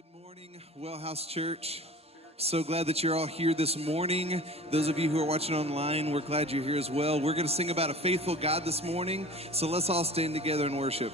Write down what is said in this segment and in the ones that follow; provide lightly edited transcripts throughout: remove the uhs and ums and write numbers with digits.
Good morning, Wellhouse Church. So glad that you're all here this morning. Those of you who are watching online, we're glad you're here as well. We're going to sing about a faithful God this morning, so let's all stand together and worship.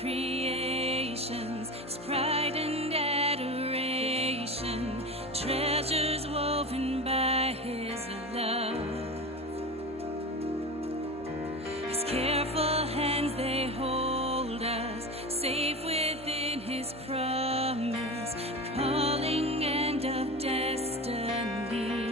Creations, His pride and adoration, treasures woven by His love. His careful hands, they hold us safe within His promise, calling and of destiny.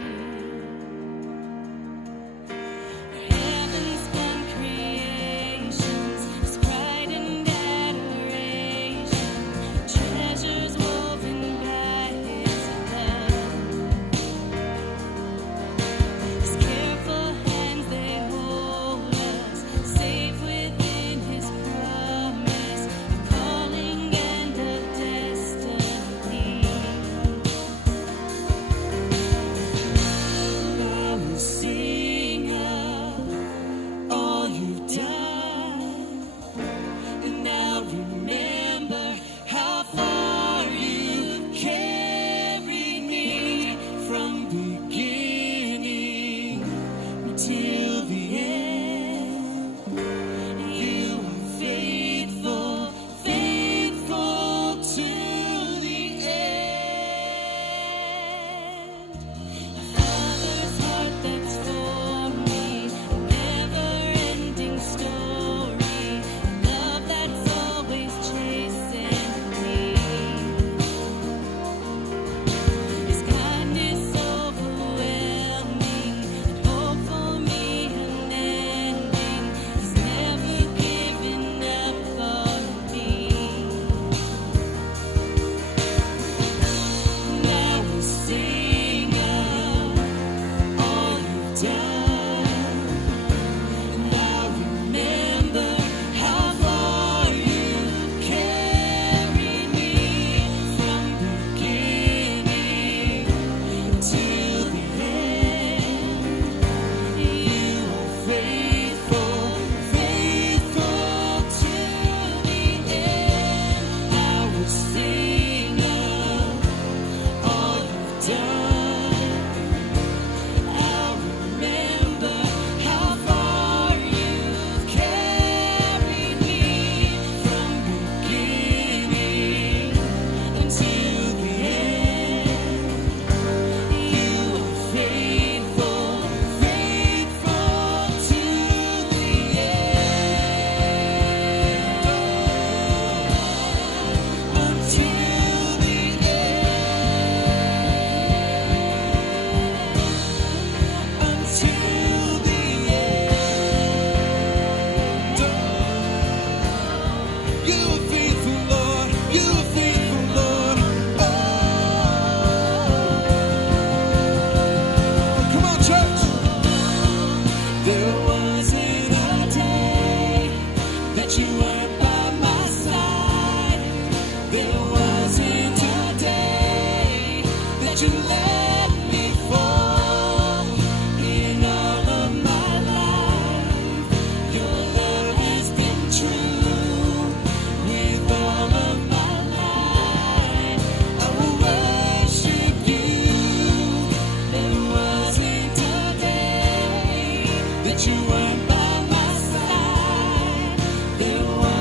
You went by my side. There was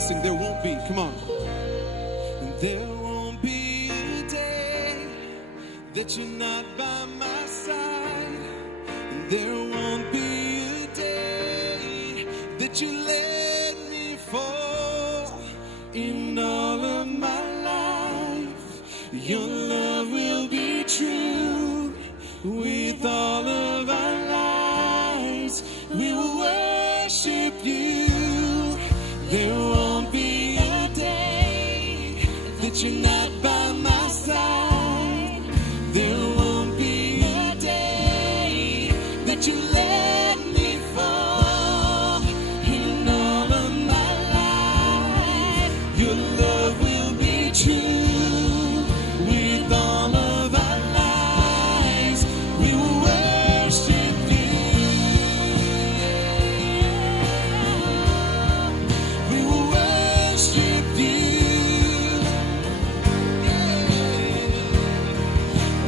Sing, there won't be, come on. And there won't be a day that you're not by my side. And there won't be a day that you let me fall. In all of my life, your love will be true. With all of our lives, we will worship you. There won't be a day that you're not by my side. There won't be a day that you let me fall. In all of my life, your love will be true. With all of our lives, we will worship you. We will worship you.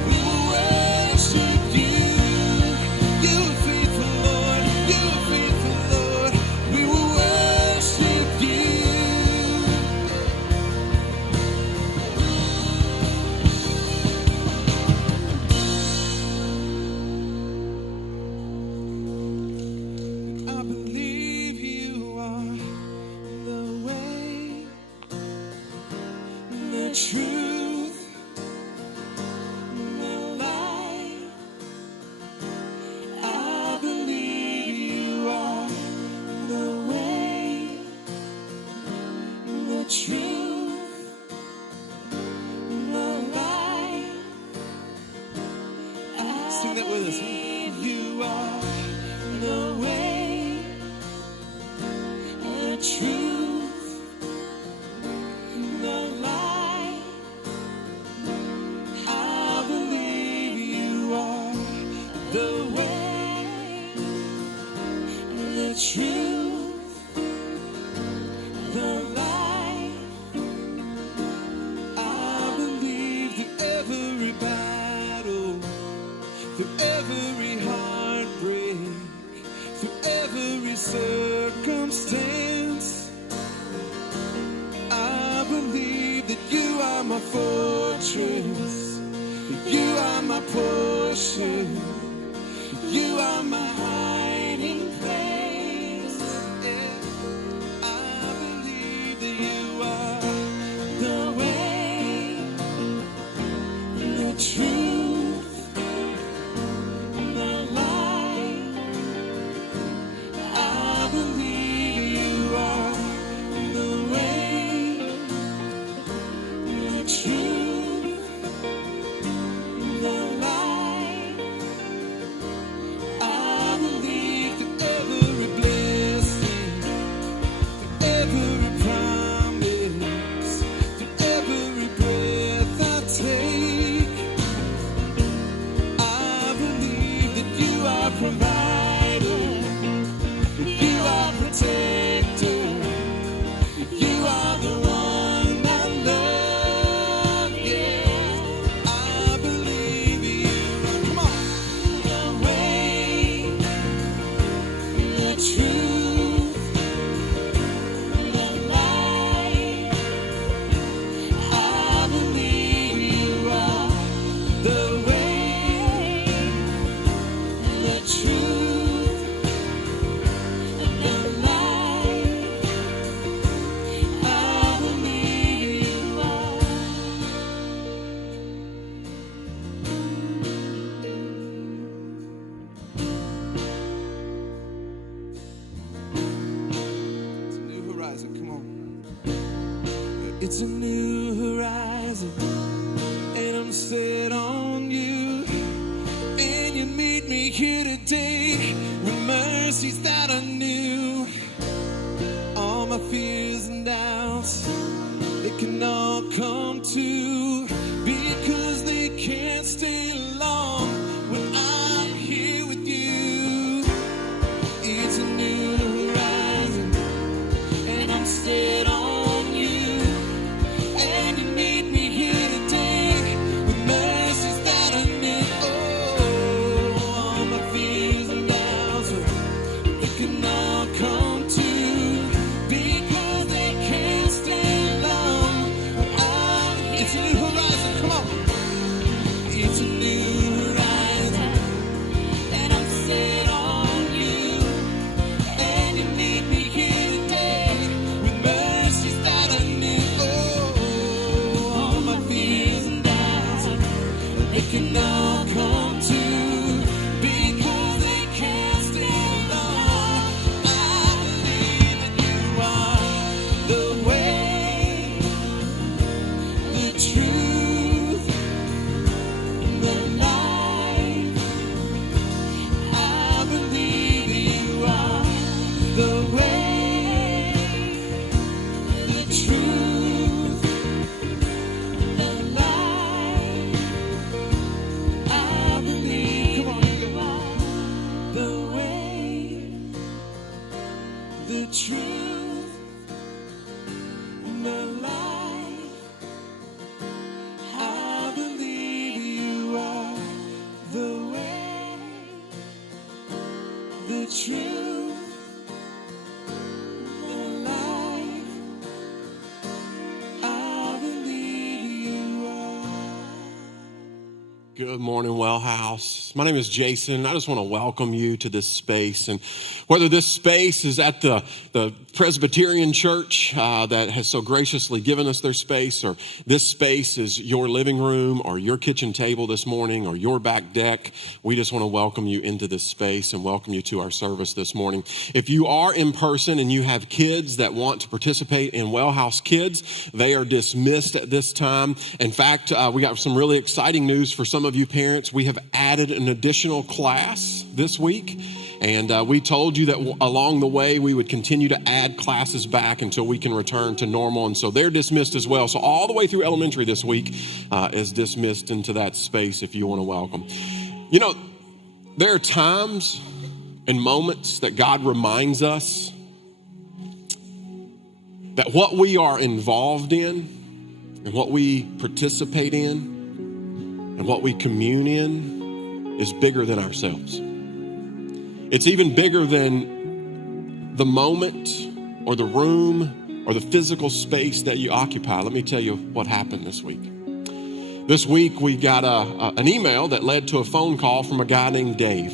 We will worship you. You are faithful, Lord. You are faithful, Lord. We will worship you. I believe you are the way, the truth, the light. I believe you are the way, the truth, the light. Sing that with us. You are the way, the truth, the light. I believe you are the way, the truth, the light. I believe through every battle, through every heartbreak, through every circumstance. I believe that you are my fortress, that you are my portion, you are my hiding place. Yeah. I believe that you are the way, the truth, the light. I believe you are the way, the truth, the light. I believe that every blessing, every promise, that every breath I take, I believe that you are provider, that you are protector, that you are the one I love. Yeah, I believe you are, come on, the way, the truth, the light. I believe you are the way, the truth, the light. I believe you are. It's a new horizon, come on. It's a new horizon, and I'm set on you. And you meet me here today with mercies that I knew. All my fears and doubts, they can all come to, because they can't stay long when I'm here with you. It's a new horizon, and I'm set on you. And you meet me here today with mercies that I knew. Oh, all my fears and doubts, they can all come to, because they can't truth, the light. I believe. Come on, you are the way, the truth, the light. I believe you are the way, the truth, the life. I believe you are. Good morning, Wellhouse. My name is Jason. I just want to welcome you to this space. And whether this space is at the Presbyterian church that has so graciously given us their space, or this space is your living room or your kitchen table this morning or your back deck, we just want to welcome you into this space and welcome you to our service this morning. If you are in person and you have kids that want to participate in Wellhouse Kids, they are dismissed at this time. In fact, we got some really exciting news for some of you parents. We have added an additional class this week. And we told you that along the way, we would continue to add classes back until we can return to normal. And so they're dismissed as well. So all the way through elementary this week is dismissed into that space if you want to welcome. You know, there are times and moments that God reminds us that what we are involved in and what we participate in and what we commune in is bigger than ourselves. It's even bigger than the moment or the room or the physical space that you occupy. Let me tell you what happened this week. This week we got an email that led to a phone call from a guy named Dave.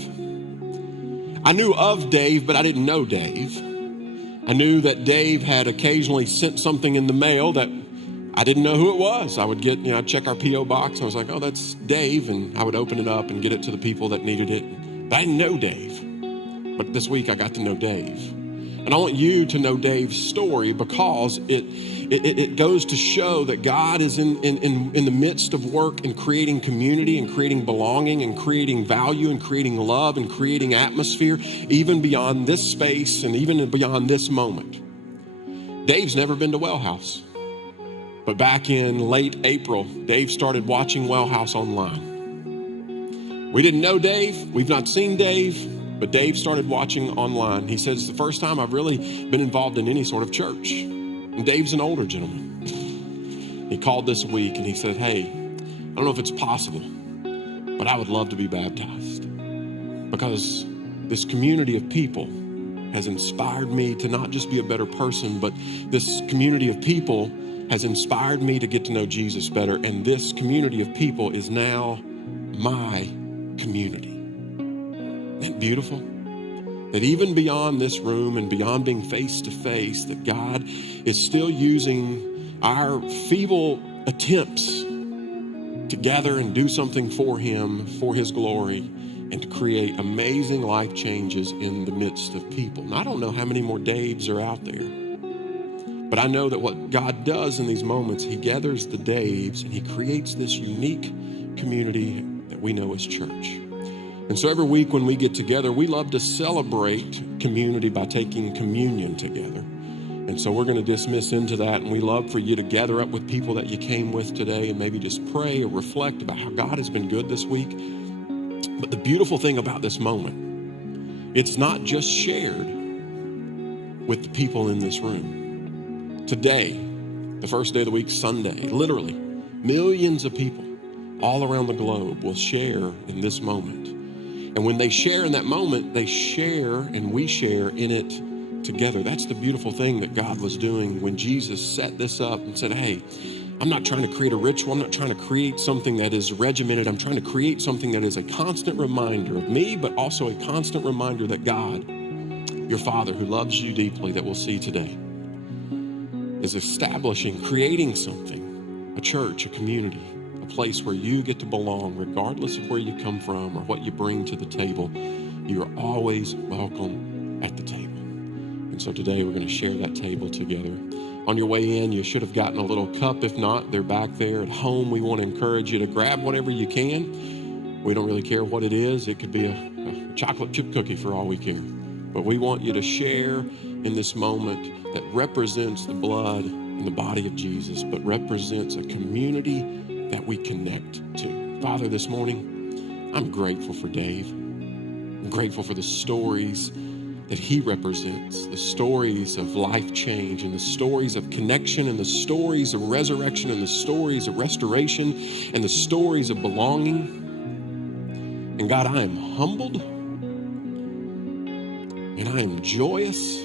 I knew of Dave, but I didn't know Dave. I knew that Dave had occasionally sent something in the mail that I didn't know who it was. I would get, I'd check our P.O. box and I was like, oh, that's Dave. And I would open it up and get it to the people that needed it. But I didn't know Dave. But this week I got to know Dave. And I want you to know Dave's story because it goes to show that God is in the midst of work and creating community and creating belonging and creating value and creating love and creating atmosphere, even beyond this space and even beyond this moment. Dave's never been to Wellhouse. But back in late April, Dave started watching Wellhouse online. We didn't know Dave. We've not seen Dave. But Dave started watching online. He said, it's the first time I've really been involved in any sort of church. And Dave's an older gentleman. He called this week and he said, hey, I don't know if it's possible, but I would love to be baptized. Because this community of people has inspired me to not just be a better person, but this community of people has inspired me to get to know Jesus better. And this community of people is now my community. Isn't it beautiful? That even beyond this room and beyond being face to face, that God is still using our feeble attempts to gather and do something for Him, for His glory, and to create amazing life changes in the midst of people. And I don't know how many more Daves are out there, but I know that what God does in these moments, He gathers the Daves and He creates this unique community that we know as church. And so every week when we get together, we love to celebrate community by taking communion together. And so we're going to dismiss into that. And we love for you to gather up with people that you came with today and maybe just pray or reflect about how God has been good this week. But the beautiful thing about this moment, it's not just shared with the people in this room. Today, the first day of the week, Sunday, literally millions of people all around the globe will share in this moment. And when they share in that moment, they share and we share in it together. That's the beautiful thing that God was doing when Jesus set this up and said, hey, I'm not trying to create a ritual. I'm not trying to create something that is regimented. I'm trying to create something that is a constant reminder of me, but also a constant reminder that God, your Father who loves you deeply, that we'll see today, is establishing, creating something, a church, a community, a place where you get to belong regardless of where you come from or what you bring to the table. You are always welcome at the table. And so today we're going to share that table together. On your way in, you should have gotten a little cup. If not, they're back there. At home, we want to encourage you to grab whatever you can. We don't really care what it is. It could be a chocolate chip cookie for all we care. But we want you to share in this moment that represents the blood in the body of Jesus, but represents a community that we connect to. Father, this morning, I'm grateful for Dave. I'm grateful for the stories that he represents, the stories of life change and the stories of connection and the stories of resurrection and the stories of restoration and the stories of belonging. And God, I am humbled and I am joyous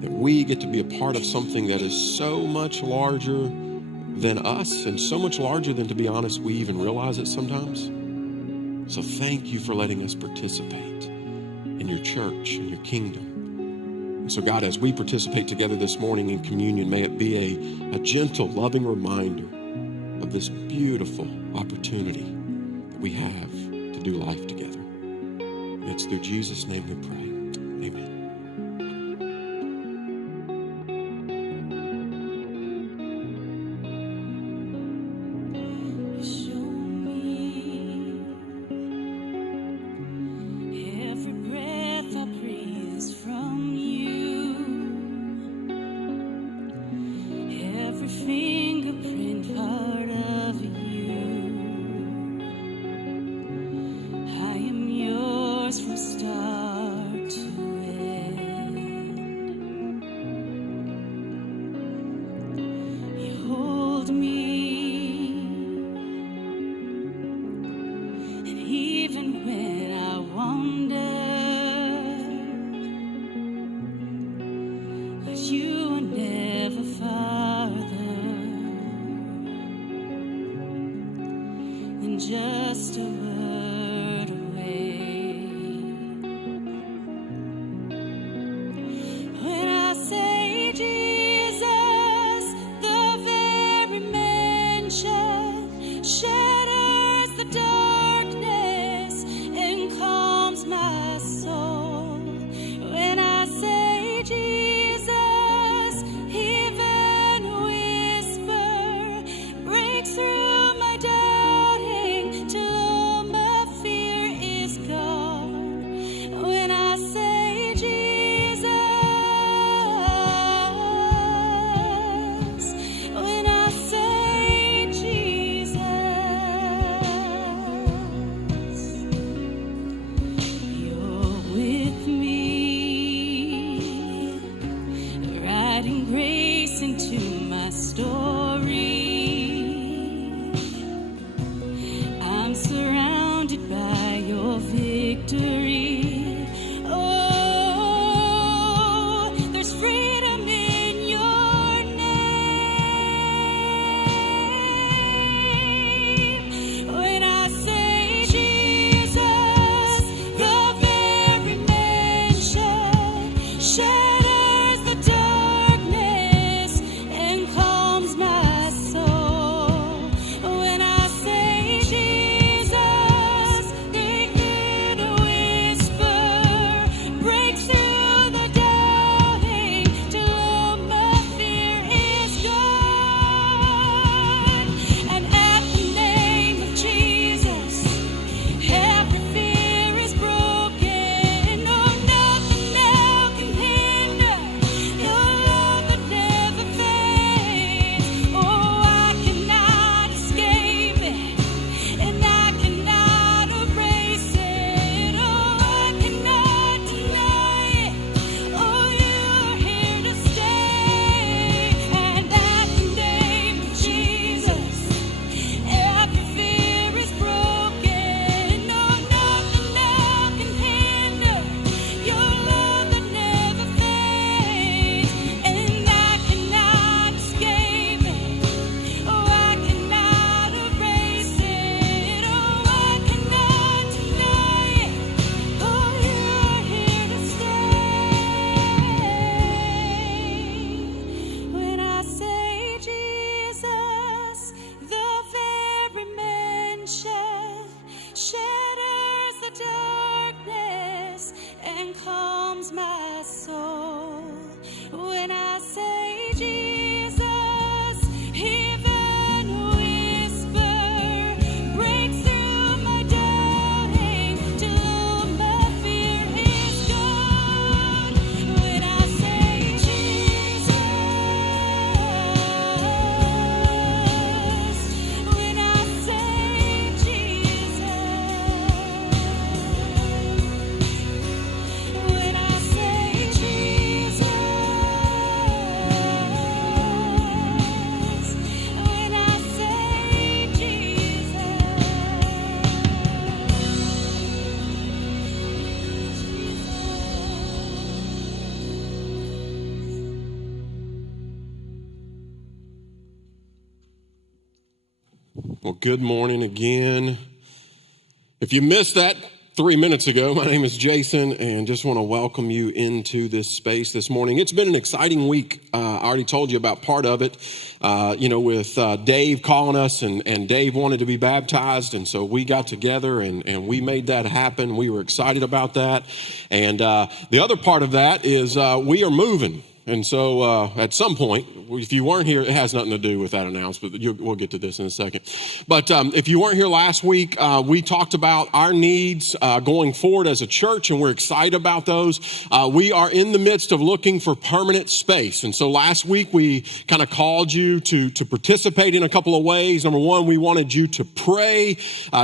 that we get to be a part of something that is so much larger than us and so much larger than, to be honest, we even realize it sometimes. So thank you for letting us participate in your church, in your kingdom. And so God, as we participate together this morning in communion, may it be a gentle, loving reminder of this beautiful opportunity that we have to do life together. And it's through Jesus' name we pray. Amen. Just a word away. When I say Jesus, the very mention shatters the darkness and calms my soul. When I say Jesus, even whisper breaks through my doubt. Well, good morning again. If you missed that 3 minutes ago, my name is Jason, and just want to welcome you into this space this morning. It's been an exciting week. I already told you about part of it, with Dave calling us, and Dave wanted to be baptized, and so we got together, and we made that happen. We were excited about that. And the other part of that is we are moving. And so at some point, if you weren't here, it has nothing to do with that announcement. We'll get to this in a second. But if you weren't here last week, we talked about our needs going forward as a church, and we're excited about those. We are in the midst of looking for permanent space. And so last week, we kind of called you to participate in a couple of ways. Number one, we wanted you to pray.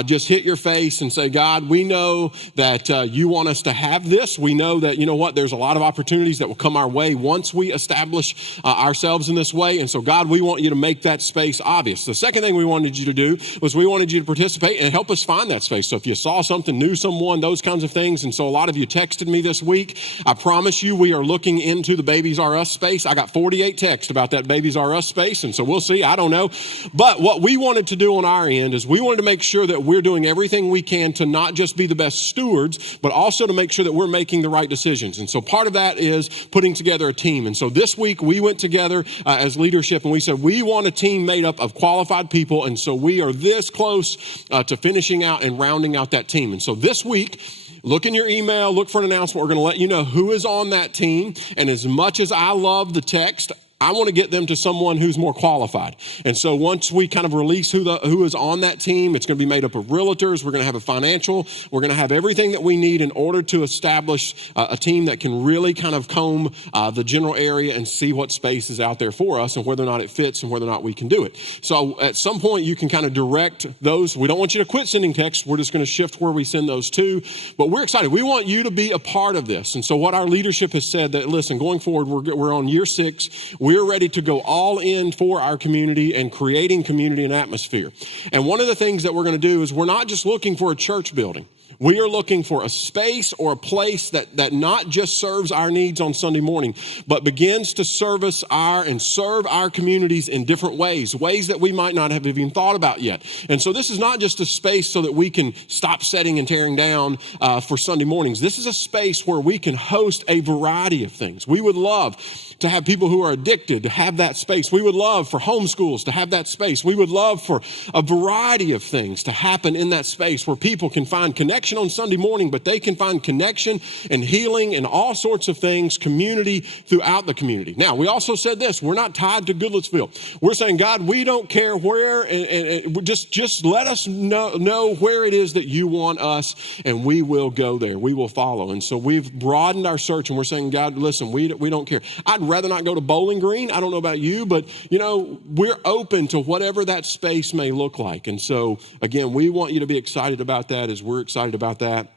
Just hit your face and say, God, we know that you want us to have this. We know that, there's a lot of opportunities that will come our way once we establish ourselves in this way. And so, God, we want you to make that space obvious. The second thing we wanted you to do was we wanted you to participate and help us find that space. So if you saw something, knew someone, those kinds of things. And so a lot of you texted me this week. I promise you we are looking into the Babies R Us space. I got 48 texts about that Babies R Us space. And so we'll see. I don't know. But what we wanted to do on our end is we wanted to make sure that we're doing everything we can to not just be the best stewards, but also to make sure that we're making the right decisions. And so part of that is putting together a team. And so this week we went together as leadership, and we said we want a team made up of qualified people. And so we are this close to finishing out and rounding out that team. And so this week, look in your email, look for an announcement. We're going to let you know who is on that team. And as much as I love the text, I want to get them to someone who's more qualified. And so once we kind of release who is on that team, it's going to be made up of realtors. We're going to have a financial. We're going to have everything that we need in order to establish a team that can really kind of comb the general area and see what space is out there for us and whether or not it fits and whether or not we can do it. So at some point, you can kind of direct those. We don't want you to quit sending texts. We're just going to shift where we send those to. But we're excited. We want you to be a part of this. And so what our leadership has said that, listen, going forward, we're on year 6. We're ready to go all in for our community and creating community and atmosphere. And one of the things that we're going to do is we're not just looking for a church building. We are looking for a space or a place that not just serves our needs on Sunday morning, but begins to serve our communities in different ways that we might not have even thought about yet. And so this is not just a space so that we can stop setting and tearing down for Sunday mornings. This is a space where we can host a variety of things. We would love to have people who are addicted to have that space. We would love for homeschools to have that space. We would love for a variety of things to happen in that space where people can find connection on Sunday morning, but they can find connection and healing and all sorts of things, community throughout the community. Now, we also said this, we're not tied to Goodlettsville. We're saying, God, we don't care where, and just let us know where it is that you want us, and we will go there. We will follow. And so we've broadened our search, and we're saying, God, listen, we don't care. I'd rather not go to Bowling Green. I don't know about you, but, we're open to whatever that space may look like. And so, again, we want you to be excited about that as we're excited about that.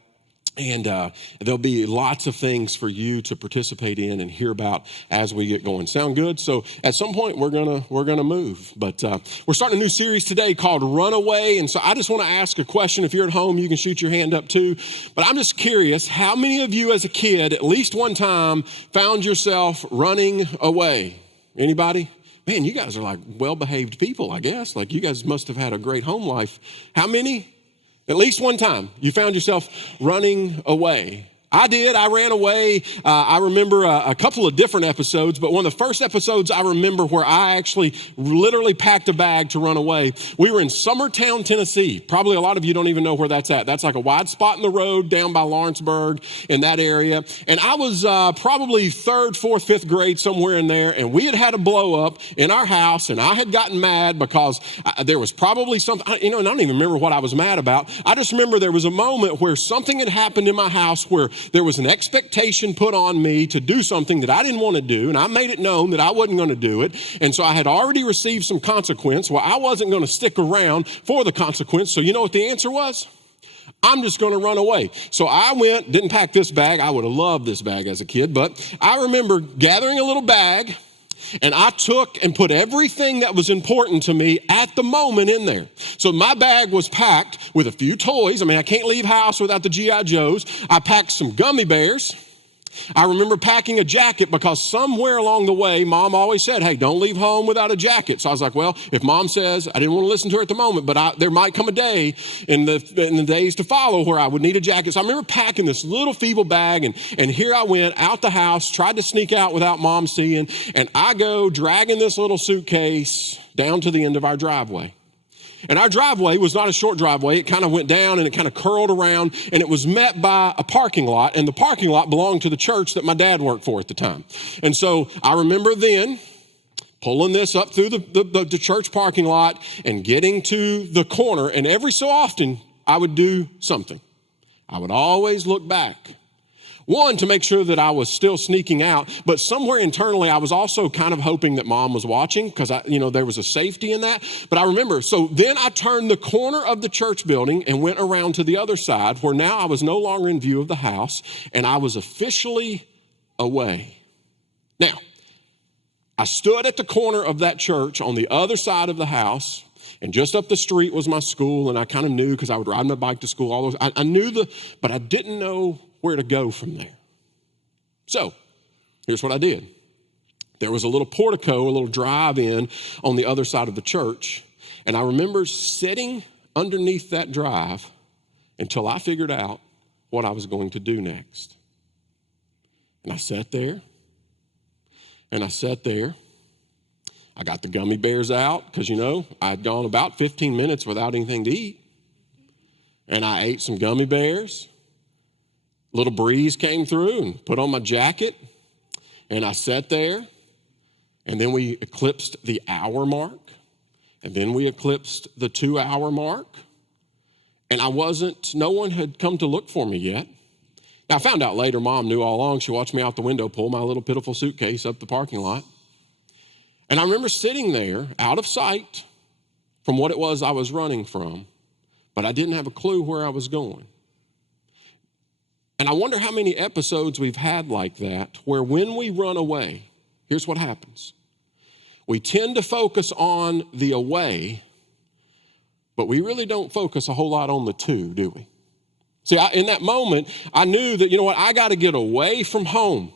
And there'll be lots of things for you to participate in and hear about as we get going. Sound good? So at some point we're gonna move. But we're starting a new series today called RUNAWAY. And so I just want to ask a question. If you're at home, you can shoot your hand up too. But I'm just curious, how many of you as a kid, at least one time, found yourself running away? Anybody? Man, you guys are like well-behaved people, I guess. Like you guys must have had a great home life. How many? At least one time you found yourself running away. I did. I ran away. I remember a couple of different episodes, but one of the first episodes I remember where I actually literally packed a bag to run away. We were in Summertown, Tennessee. Probably a lot of you don't even know where that's at. That's like a wide spot in the road down by Lawrenceburg in that area. And I was probably 3rd, 4th, 5th grade, somewhere in there. And we had had a blow up in our house, and I had gotten mad because there was probably something, and I don't even remember what I was mad about. I just remember there was a moment where something had happened in my house where there was an expectation put on me to do something that I didn't want to do, and I made it known that I wasn't going to do it. And so I had already received some consequence. Well, I wasn't going to stick around for the consequence. So you know what the answer was? I'm just going to run away. So I went, didn't pack this bag. I would have loved this bag as a kid, but I remember gathering a little bag, and I took and put everything that was important to me at the moment in there. So my bag was packed with a few toys. I mean, I can't leave house without the G.I. Joes. I packed some gummy bears. I remember packing a jacket because somewhere along the way, Mom always said, hey, don't leave home without a jacket. So I was like, well, if Mom says, I didn't want to listen to her at the moment, but there might come a day in the days to follow where I would need a jacket. So I remember packing this little feeble bag, and here I went out the house, tried to sneak out without Mom seeing, and I go dragging this little suitcase down to the end of our driveway. And our driveway was not a short driveway. It kind of went down and it kind of curled around, and it was met by a parking lot, and the parking lot belonged to the church that my dad worked for at the time. And so I remember then pulling this up through the church parking lot and getting to the corner, and every so often I would do something. I would always look back. One, to make sure that I was still sneaking out, but somewhere internally, I was also kind of hoping that Mom was watching because there was a safety in that. But I remember, so then I turned the corner of the church building and went around to the other side where now I was no longer in view of the house and I was officially away. Now, I stood at the corner of that church on the other side of the house, and just up the street was my school, and I kind of knew because I would ride my bike to school. All those, I knew but I didn't know where to go from there. So here's what I did. There was a little portico, a little drive-in on the other side of the church. And I remember sitting underneath that drive until I figured out what I was going to do next. And I sat there, and I sat there. I got the gummy bears out because, I'd gone about 15 minutes without anything to eat. And I ate some gummy bears. Little breeze came through and put on my jacket, and I sat there, and then we eclipsed the hour mark, and then we eclipsed the 2-hour mark, and no one had come to look for me yet. Now, I found out later Mom knew all along. She watched me out the window pull my little pitiful suitcase up the parking lot, and I remember sitting there out of sight from what it was I was running from, but I didn't have a clue where I was going. And I wonder how many episodes we've had like that where when we run away, here's what happens. We tend to focus on the away, but we really don't focus a whole lot on the to, do we? See, in that moment, I knew that, I got to get away from home.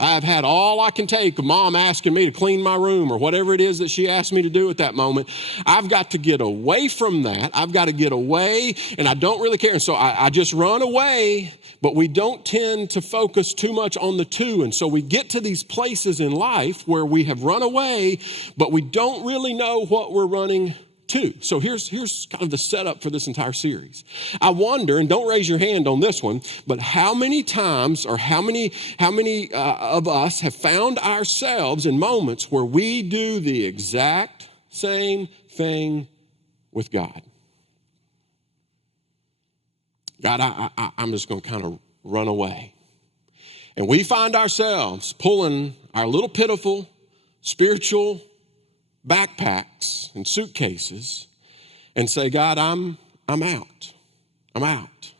I've had all I can take of Mom asking me to clean my room or whatever it is that she asked me to do at that moment. I've got to get away from that. I've got to get away, and I don't really care. And so I just run away, but we don't tend to focus too much on the to. And so we get to these places in life where we have run away, but we don't really know what we're running to. So here's kind of the setup for this entire series. I wonder, and don't raise your hand on this one, but how many times or how many of us have found ourselves in moments where we do the exact same thing with God? God, I'm just going to kind of run away. And we find ourselves pulling our little pitiful spiritual backpacks and suitcases and say, God, I'm out. I'm out.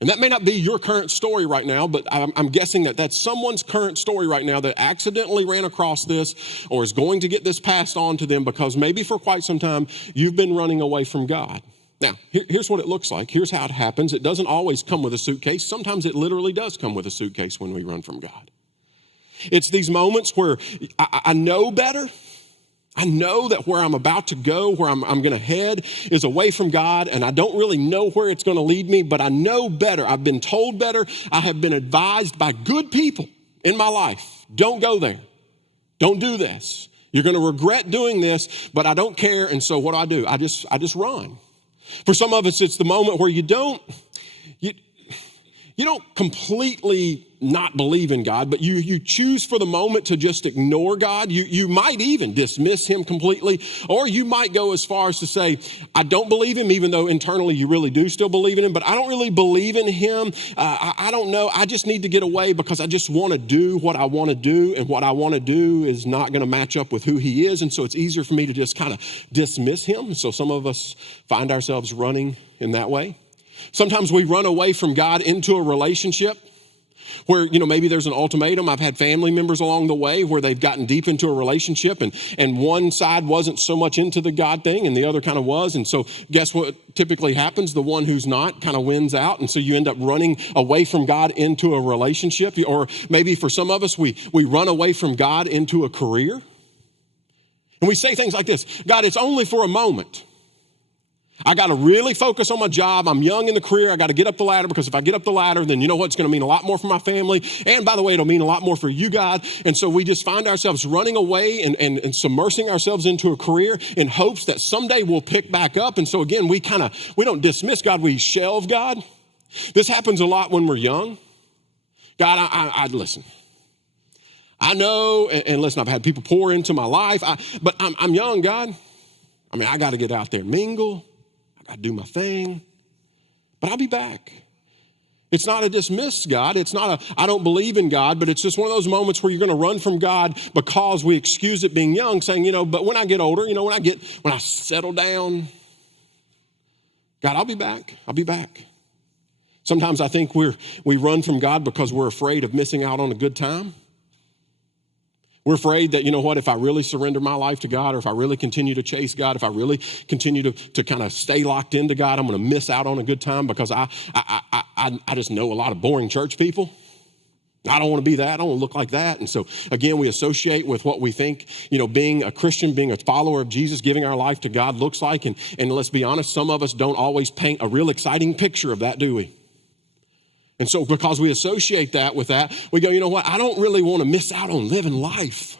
And that may not be your current story right now, but I'm guessing that that's someone's current story right now that accidentally ran across this or is going to get this passed on to them because maybe for quite some time you've been running away from God. Now, here's what it looks like. Here's how it happens. It doesn't always come with a suitcase. Sometimes it literally does come with a suitcase when we run from God. It's these moments where I know better. I know that where I'm about to go, where I'm going to head is away from God, and I don't really know where it's going to lead me, but I know better. I've been told better. I have been advised by good people in my life. Don't go there. Don't do this. You're going to regret doing this, but I don't care, and so what do? I just run. For some of us, it's the moment where you don't completely not believe in God, but you choose for the moment to just ignore God. You might even dismiss him completely, or you might go as far as to say, I don't believe him, even though internally you really do still believe in him, but I don't really believe in him. I don't know. I just need to get away because I just want to do what I want to do, and what I want to do is not going to match up with who he is, and so it's easier for me to just kind of dismiss him. So some of us find ourselves running in that way. Sometimes we run away from God into a relationship where, maybe there's an ultimatum. I've had family members along the way where they've gotten deep into a relationship and one side wasn't so much into the God thing and the other kind of was. And so guess what typically happens? The one who's not kind of wins out. And so you end up running away from God into a relationship. Or maybe for some of us, we run away from God into a career. And we say things like this: God, it's only for a moment. I got to really focus on my job. I'm young in the career. I got to get up the ladder, because if I get up the ladder, then you know what? It's going to mean a lot more for my family. And by the way, it'll mean a lot more for you, God. And so we just find ourselves running away and submersing ourselves into a career in hopes that someday we'll pick back up. And so again, we don't dismiss God. We shelve God. This happens a lot when we're young. God, I listen. I know, and listen, I've had people pour into my life, but I'm young, God. I mean, I got to get out there and mingle. I do my thing, but I'll be back. It's not a dismiss God. It's not I don't believe in God, but it's just one of those moments where you're going to run from God because we excuse it being young, saying, but when I get older, when I settle down, God, I'll be back. I'll be back. Sometimes I think we run from God because we're afraid of missing out on a good time. We're afraid that, if I really surrender my life to God, or if I really continue to chase God, if I really continue to kind of stay locked into God, I'm going to miss out on a good time because I just know a lot of boring church people. I don't want to be that. I don't want to look like that. And so, again, we associate with what we think, being a Christian, being a follower of Jesus, giving our life to God looks like. And let's be honest, some of us don't always paint a real exciting picture of that, do we? And so because we associate that with that, we go, I don't really want to miss out on living life.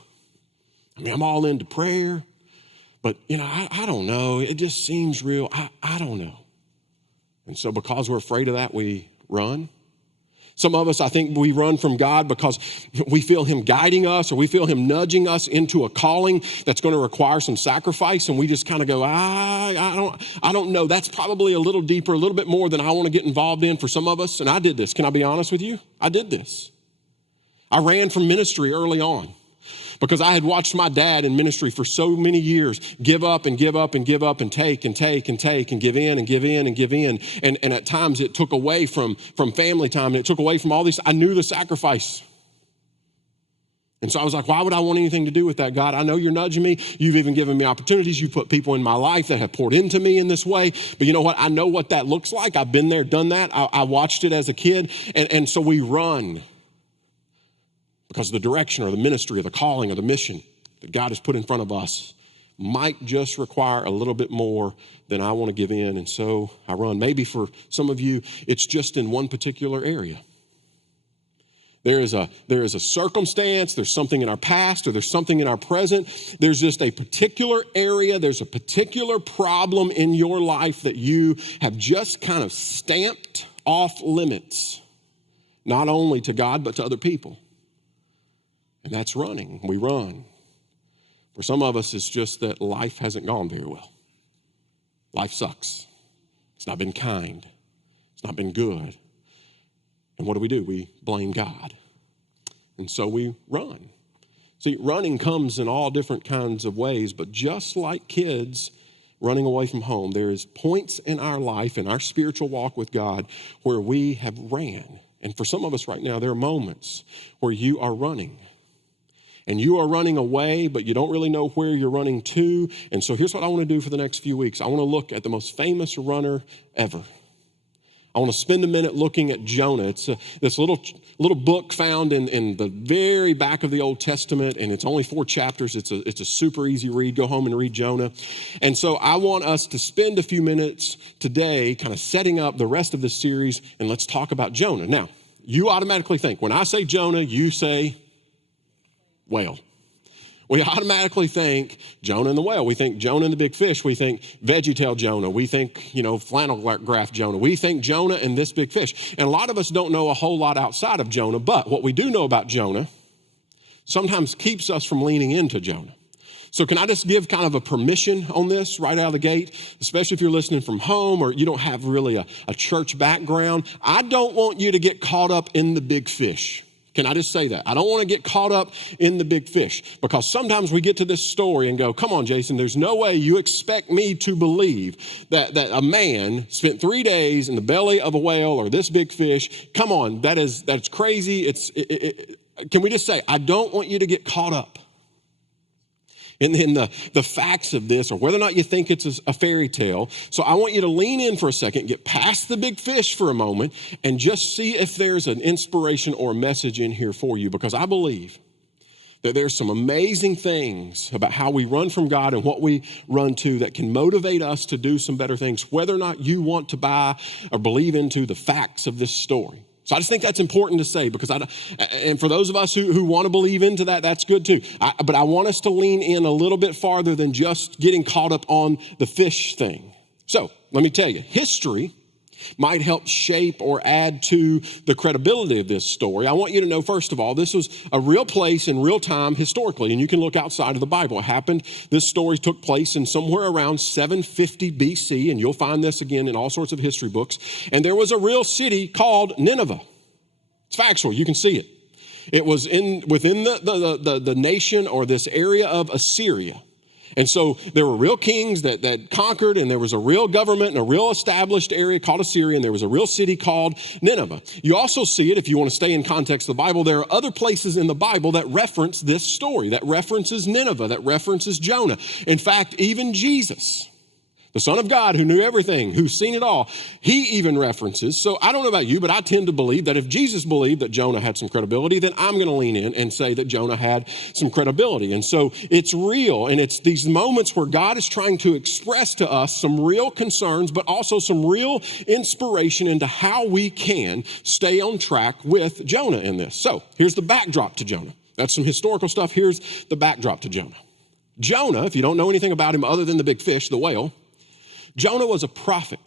I mean, I'm all into prayer, but, I don't know. It just seems real. I don't know. And so because we're afraid of that, we run. Some of us, I think we run from God because we feel him guiding us, or we feel him nudging us into a calling that's going to require some sacrifice. And we just kind of go, I don't know. That's probably a little deeper, a little bit more than I want to get involved in for some of us. And I did this. Can I be honest with you? I did this. I ran from ministry early on because I had watched my dad in ministry for so many years give up and give up and give up and take and take and take and give in and give in and give in. And at times it took away from family time, and it took away from all this. I knew the sacrifice. And so I was like, why would I want anything to do with that, God? I know you're nudging me. You've even given me opportunities. You put people in my life that have poured into me in this way. But you know what? I know what that looks like. I've been there, done that. I watched it as a kid. And so we run. Because the direction or the ministry or the calling or the mission that God has put in front of us might just require a little bit more than I want to give in. And so I run. Maybe for some of you, it's just in one particular area. There is a circumstance, there's something in our past, or there's something in our present. There's just a particular area, there's a particular problem in your life that you have just kind of stamped off limits, not only to God, but to other people. And that's running. We run. For some of us, it's just that life hasn't gone very well. Life sucks. It's not been kind. It's not been good. And what do? We blame God. And so we run. See, running comes in all different kinds of ways, but just like kids running away from home, there is points in our life, in our spiritual walk with God, where we have ran. And for some of us right now, there are moments where you are running. And you are running away, but you don't really know where you're running to. And so here's what I want to do for the next few weeks. I want to look at the most famous runner ever. I want to spend a minute looking at Jonah. It's this little book found in the very back of the Old Testament, and it's only 4 chapters. It's a super easy read. Go home and read Jonah. And so I want us to spend a few minutes today kind of setting up the rest of this series, and let's talk about Jonah. Now, you automatically think, when I say Jonah, you say whale. We automatically think Jonah and the whale. We think Jonah and the big fish. We think VeggieTale Jonah. We think, flannel graph Jonah. We think Jonah and this big fish. And a lot of us don't know a whole lot outside of Jonah, but what we do know about Jonah sometimes keeps us from leaning into Jonah. So can I just give kind of a permission on this right out of the gate, especially if you're listening from home or you don't have really a church background? I don't want you to get caught up in the big fish. Can I just say that? I don't want to get caught up in the big fish, because sometimes we get to this story and go, come on, Jason, there's no way you expect me to believe that a man spent 3 days in the belly of a whale or this big fish. Come on, that's crazy. Can we just say, I don't want you to get caught up in the facts of this, or whether or not you think it's a fairy tale. So I want you to lean in for a second, get past the big fish for a moment, and just see if there's an inspiration or a message in here for you, because I believe that there's some amazing things about how we run from God and what we run to that can motivate us to do some better things, whether or not you want to buy or believe into the facts of this story. So I just think that's important to say, because and for those of us who want to believe into that, that's good too. But I want us to lean in a little bit farther than just getting caught up on the fish thing. So let me tell you, history might help shape or add to the credibility of this story. I want you to know, first of all, this was a real place in real time historically, and you can look outside of the Bible. This story took place in somewhere around 750 BC, and you'll find this again in all sorts of history books. And there was a real city called Nineveh. It's factual. You can see it. It was within the nation or this area of Assyria. And so there were real kings that conquered, and there was a real government and a real established area called Assyria, and there was a real city called Nineveh. You also see it, if you want to stay in context of the Bible, there are other places in the Bible that reference this story, that references Nineveh, that references Jonah. In fact, even Jesus, the Son of God who knew everything, who's seen it all, he even references. So I don't know about you, but I tend to believe that if Jesus believed that Jonah had some credibility, then I'm going to lean in and say that Jonah had some credibility. And so it's real, and it's these moments where God is trying to express to us some real concerns, but also some real inspiration into how we can stay on track with Jonah in this. So here's the backdrop to Jonah. That's some historical stuff. Here's the backdrop to Jonah. Jonah, if you don't know anything about him other than the big fish, the whale, Jonah was a prophet.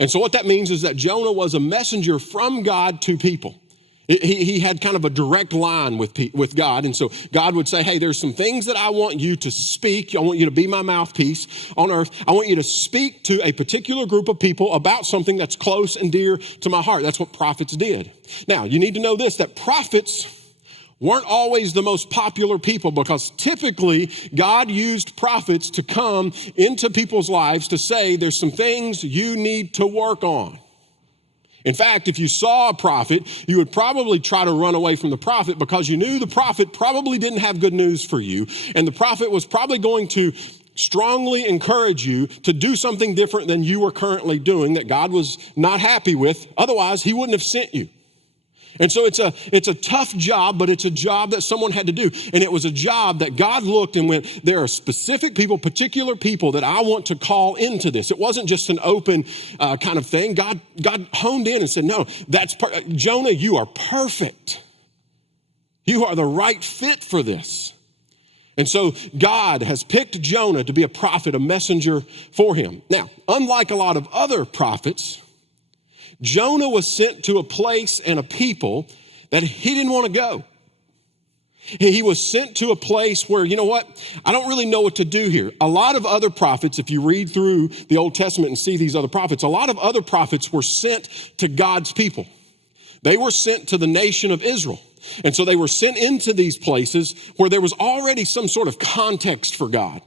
And so what that means is that Jonah was a messenger from God to people. He had kind of a direct line with God. And so God would say, hey, there's some things that I want you to speak. I want you to be my mouthpiece on earth. I want you to speak to a particular group of people about something that's close and dear to my heart. That's what prophets did. Now, you need to know this, that prophets weren't always the most popular people, because typically God used prophets to come into people's lives to say, there's some things you need to work on. In fact, if you saw a prophet, you would probably try to run away from the prophet, because you knew the prophet probably didn't have good news for you. And the prophet was probably going to strongly encourage you to do something different than you were currently doing that God was not happy with. Otherwise, he wouldn't have sent you. And so it's a tough job, but it's a job that someone had to do. And it was a job that God looked and went, there are specific people, particular people that I want to call into this. It wasn't just an open kind of thing. God honed in and said, no, Jonah, you are perfect. You are the right fit for this. And so God has picked Jonah to be a prophet, a messenger for him. Now, unlike a lot of other prophets, Jonah was sent to a place and a people that he didn't want to go. He was sent to a place where, you know what, I don't really know what to do here. A lot of other prophets, if you read through the Old Testament and see these other prophets, a lot of other prophets were sent to God's people. They were sent to the nation of Israel. And so they were sent into these places where there was already some sort of context for God.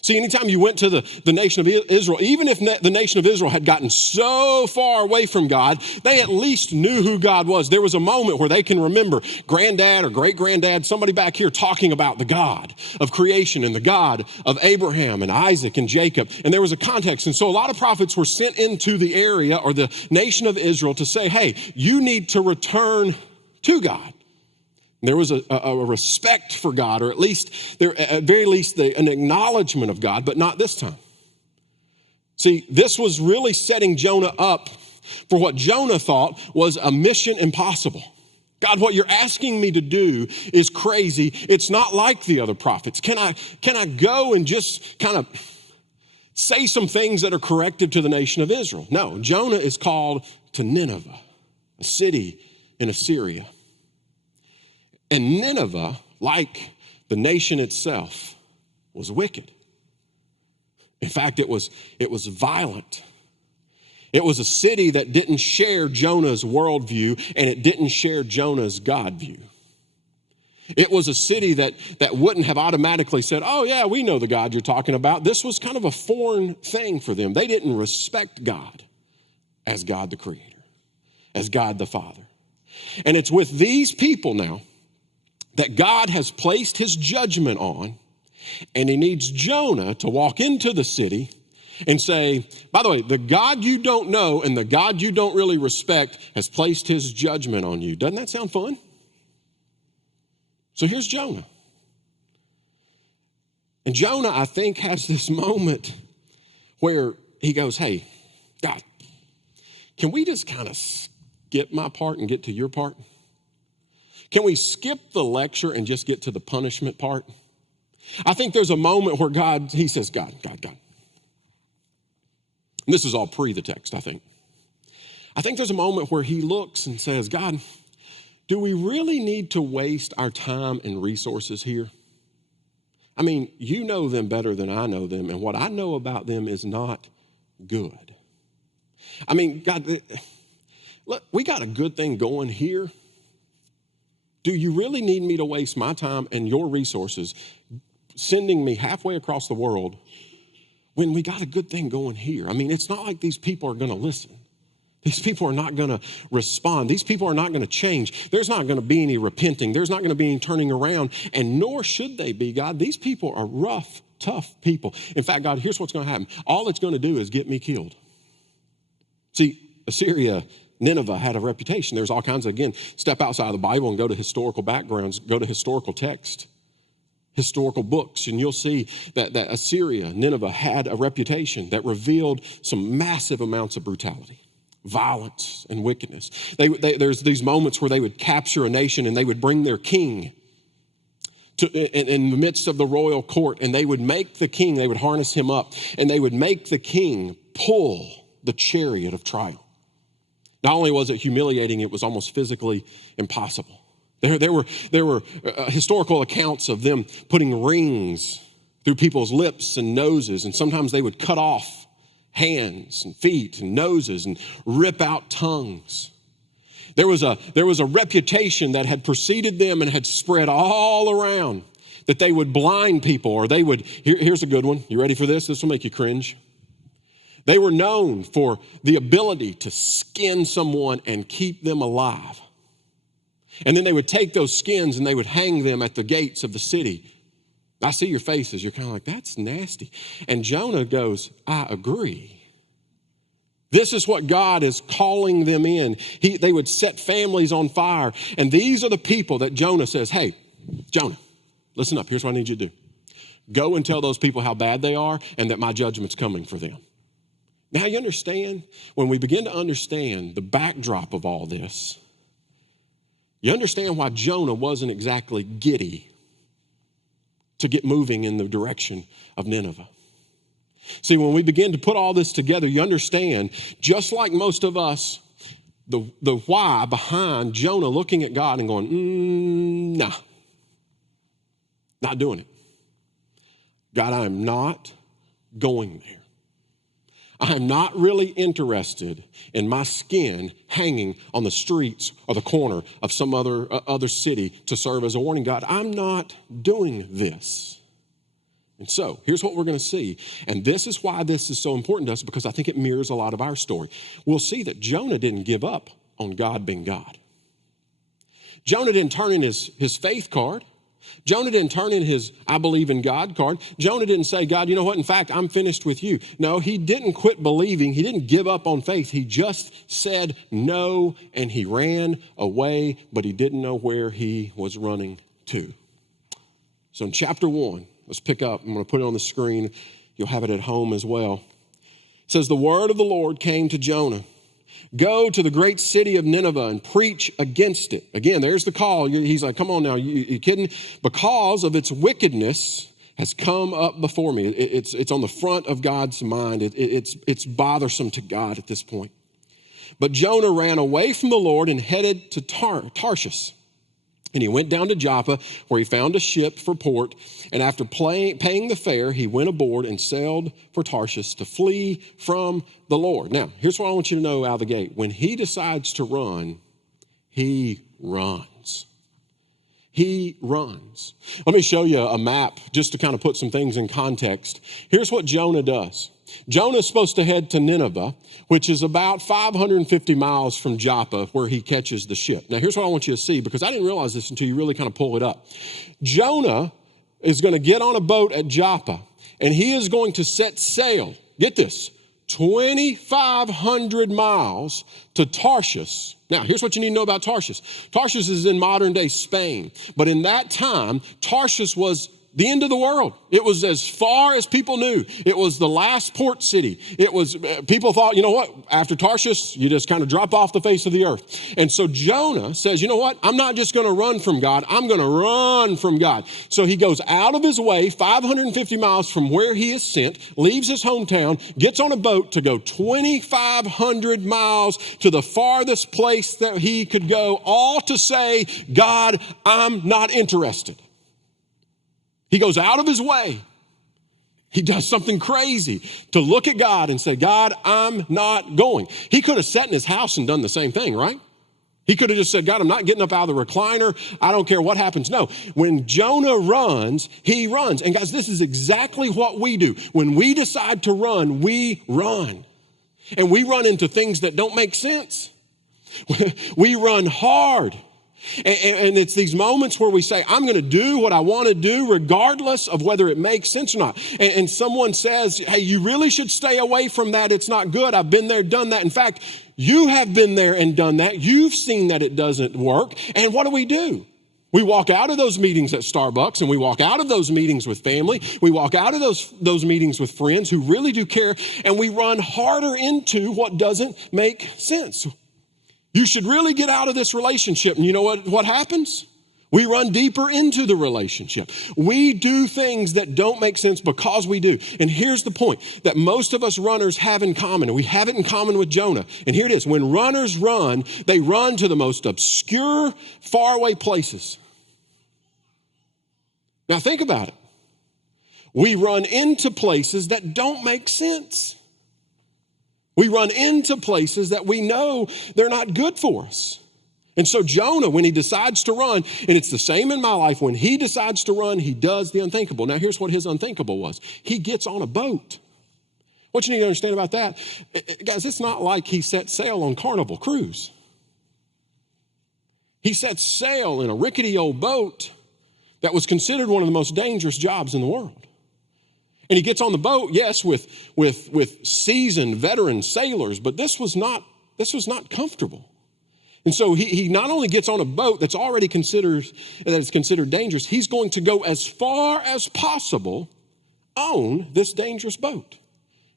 See, anytime you went to the nation of Israel, even if the nation of Israel had gotten so far away from God, they at least knew who God was. There was a moment where they can remember granddad or great-granddad, somebody back here talking about the God of creation and the God of Abraham and Isaac and Jacob. And there was a context. And so a lot of prophets were sent into the area or the nation of Israel to say, hey, you need to return to God. There was a respect for God, or at very least an acknowledgement of God, but not this time. See, this was really setting Jonah up for what Jonah thought was a mission impossible. God, what you're asking me to do is crazy. It's not like the other prophets. Can I go and just kind of say some things that are corrective to the nation of Israel? No, Jonah is called to Nineveh, a city in Assyria. And Nineveh, like the nation itself, was wicked. In fact, it was violent. It was a city that didn't share Jonah's worldview, and it didn't share Jonah's God view. It was a city that wouldn't have automatically said, oh yeah, we know the God you're talking about. This was kind of a foreign thing for them. They didn't respect God as God the Creator, as God the Father. And it's with these people now that God has placed his judgment on, and he needs Jonah to walk into the city and say, by the way, the God you don't know and the God you don't really respect has placed his judgment on you. Doesn't that sound fun? So here's Jonah. And Jonah, I think, has this moment where he goes, hey, God, can we just kind of skip my part and get to your part? Can we skip the lecture and just get to the punishment part? I think there's a moment where he says, God. And this is all pre the text, I think. I think there's a moment where he looks and says, God, do we really need to waste our time and resources here? I mean, you know them better than I know them, and what I know about them is not good. I mean, God, look, we got a good thing going here. Do you really need me to waste my time and your resources sending me halfway across the world when we got a good thing going here? I mean, it's not like these people are going to listen. These people are not going to respond. These people are not going to change. There's not going to be any repenting. There's not going to be any turning around, and nor should they be, God. These people are rough, tough people. In fact, God, here's what's going to happen. All it's going to do is get me killed. See, Assyria, Nineveh had a reputation. There's all kinds of, again, step outside of the Bible and go to historical backgrounds, go to historical text, historical books, and you'll see that Assyria, Nineveh had a reputation that revealed some massive amounts of brutality, violence, and wickedness. There's these moments where they would capture a nation and they would bring their king in the midst of the royal court, and they would make the king, they would harness him up, and they would make the king pull the chariot of trial. Not only was it humiliating, it was almost physically impossible. There were historical accounts of them putting rings through people's lips and noses, and sometimes they would cut off hands and feet and noses and rip out tongues. There was a reputation that had preceded them and had spread all around that they would blind people, or they would, here's a good one. You ready for this? This will make you cringe. They were known for the ability to skin someone and keep them alive. And then they would take those skins and they would hang them at the gates of the city. I see your faces. You're kind of like, that's nasty. And Jonah goes, I agree. This is what God is calling them in. They would set families on fire. And these are the people that Jonah says, hey, Jonah, listen up. Here's what I need you to do. Go and tell those people how bad they are and that my judgment's coming for them. Now you understand, when we begin to understand the backdrop of all this, you understand why Jonah wasn't exactly giddy to get moving in the direction of Nineveh. See, when we begin to put all this together, you understand, just like most of us, the why behind Jonah looking at God and going, nah, not doing it. God, I am not going there. I am not really interested in my skin hanging on the streets or the corner of some other city to serve as a warning. God, I'm not doing this. And so here's what we're going to see. And this is why this is so important to us, because I think it mirrors a lot of our story. We'll see that Jonah didn't give up on God being God. Jonah didn't turn in his faith card. Jonah didn't turn in his I believe in God card. Jonah didn't say, God, you know what? In fact, I'm finished with you. No, he didn't quit believing. He didn't give up on faith. He just said no, and he ran away, but he didn't know where he was running to. So in chapter 1, let's pick up. I'm going to put it on the screen. You'll have it at home as well. It says, the word of the Lord came to Jonah. Go to the great city of Nineveh and preach against it. Again, there's the call. He's like, come on now, you kidding? Because of its wickedness has come up before me. It's on the front of God's mind. It's bothersome to God at this point. But Jonah ran away from the Lord and headed to Tarshish. And he went down to Joppa, where he found a ship for port. And after paying the fare, he went aboard and sailed for Tarshish to flee from the Lord. Now, here's what I want you to know out of the gate. When he decides to run, he runs. He runs. Let me show you a map just to kind of put some things in context. Here's what Jonah does. Jonah is supposed to head to Nineveh, which is about 550 miles from Joppa, where he catches the ship. Now, here's what I want you to see, because I didn't realize this until you really kind of pull it up. Jonah is going to get on a boat at Joppa, and he is going to set sail, get this, 2,500 miles to Tarshish. Now, here's what you need to know about Tarshish. Tarshish is in modern-day Spain, but in that time, Tarshish was the end of the world. It was as far as people knew. It was the last port city. It was, people thought, you know what, after Tarshish, you just kind of drop off the face of the earth. And so Jonah says, you know what, I'm not just going to run from God, I'm going to run from God. So he goes out of his way, 550 miles from where he is sent, leaves his hometown, gets on a boat to go 2,500 miles to the farthest place that he could go, all to say, God, I'm not interested. He goes out of his way. He does something crazy to look at God and say, God, I'm not going. He could have sat in his house and done the same thing, right? He could have just said, God, I'm not getting up out of the recliner. I don't care what happens. No, when Jonah runs, he runs. And guys, this is exactly what we do. When we decide to run, we run. And we run into things that don't make sense. We run hard. And it's these moments where we say, I'm going to do what I want to do regardless of whether it makes sense or not. And someone says, hey, you really should stay away from that. It's not good. I've been there, done that. In fact, you have been there and done that. You've seen that it doesn't work. And what do? We walk out of those meetings at Starbucks, and we walk out of those meetings with family. We walk out of those meetings with friends who really do care, and we run harder into what doesn't make sense. You should really get out of this relationship. And you know what happens? We run deeper into the relationship. We do things that don't make sense because we do. And here's the point that most of us runners have in common, and we have it in common with Jonah. And here it is. When runners run, they run to the most obscure, faraway places. Now think about it. We run into places that don't make sense. We run into places that we know they're not good for us. And so Jonah, when he decides to run, and it's the same in my life, when he decides to run, he does the unthinkable. Now, here's what his unthinkable was. He gets on a boat. What you need to understand about that, guys, it's not like he set sail on Carnival Cruise. He set sail in a rickety old boat that was considered one of the most dangerous jobs in the world. And he gets on the boat, yes, with seasoned veteran sailors, but this was not comfortable. And so he not only gets on a boat that's already considered dangerous, he's going to go as far as possible on this dangerous boat.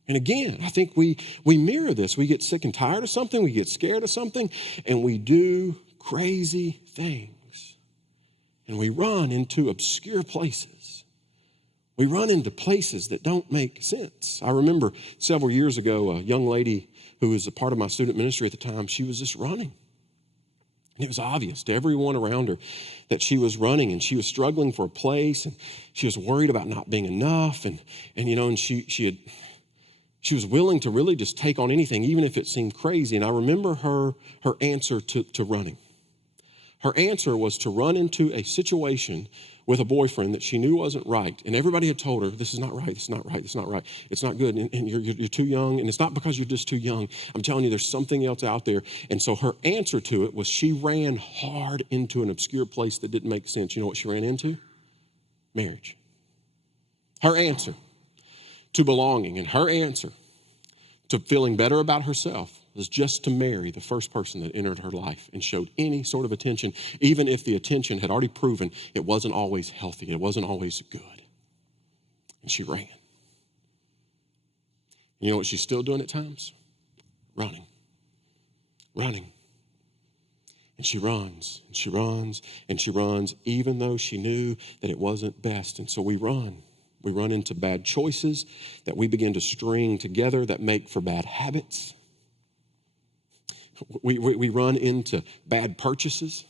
And again, I think we mirror this. We get sick and tired of something, we get scared of something, and we do crazy things. And we run into obscure places. We run into places that don't make sense. I remember several years ago, a young lady who was a part of my student ministry at the time, she was just running. And it was obvious to everyone around her that she was running, and she was struggling for a place, and she was worried about not being enough. And she was willing to really just take on anything, even if it seemed crazy. And I remember her answer to running. Her answer was to run into a situation with a boyfriend that she knew wasn't right. And everybody had told her, this is not right, this is not right, this is not right. It's not good, and you're too young. And it's not because you're just too young. I'm telling you, there's something else out there. And so her answer to it was she ran hard into an obscure place that didn't make sense. You know what she ran into? Marriage. Her answer to belonging and her answer to feeling better about herself was just to marry the first person that entered her life and showed any sort of attention, even if the attention had already proven it wasn't always healthy, it wasn't always good. And she ran. You know what she's still doing at times? Running. And she runs, and she runs, and she runs, even though she knew that it wasn't best. And so we run. We run into bad choices that we begin to string together that make for bad habits. We run into bad purchases.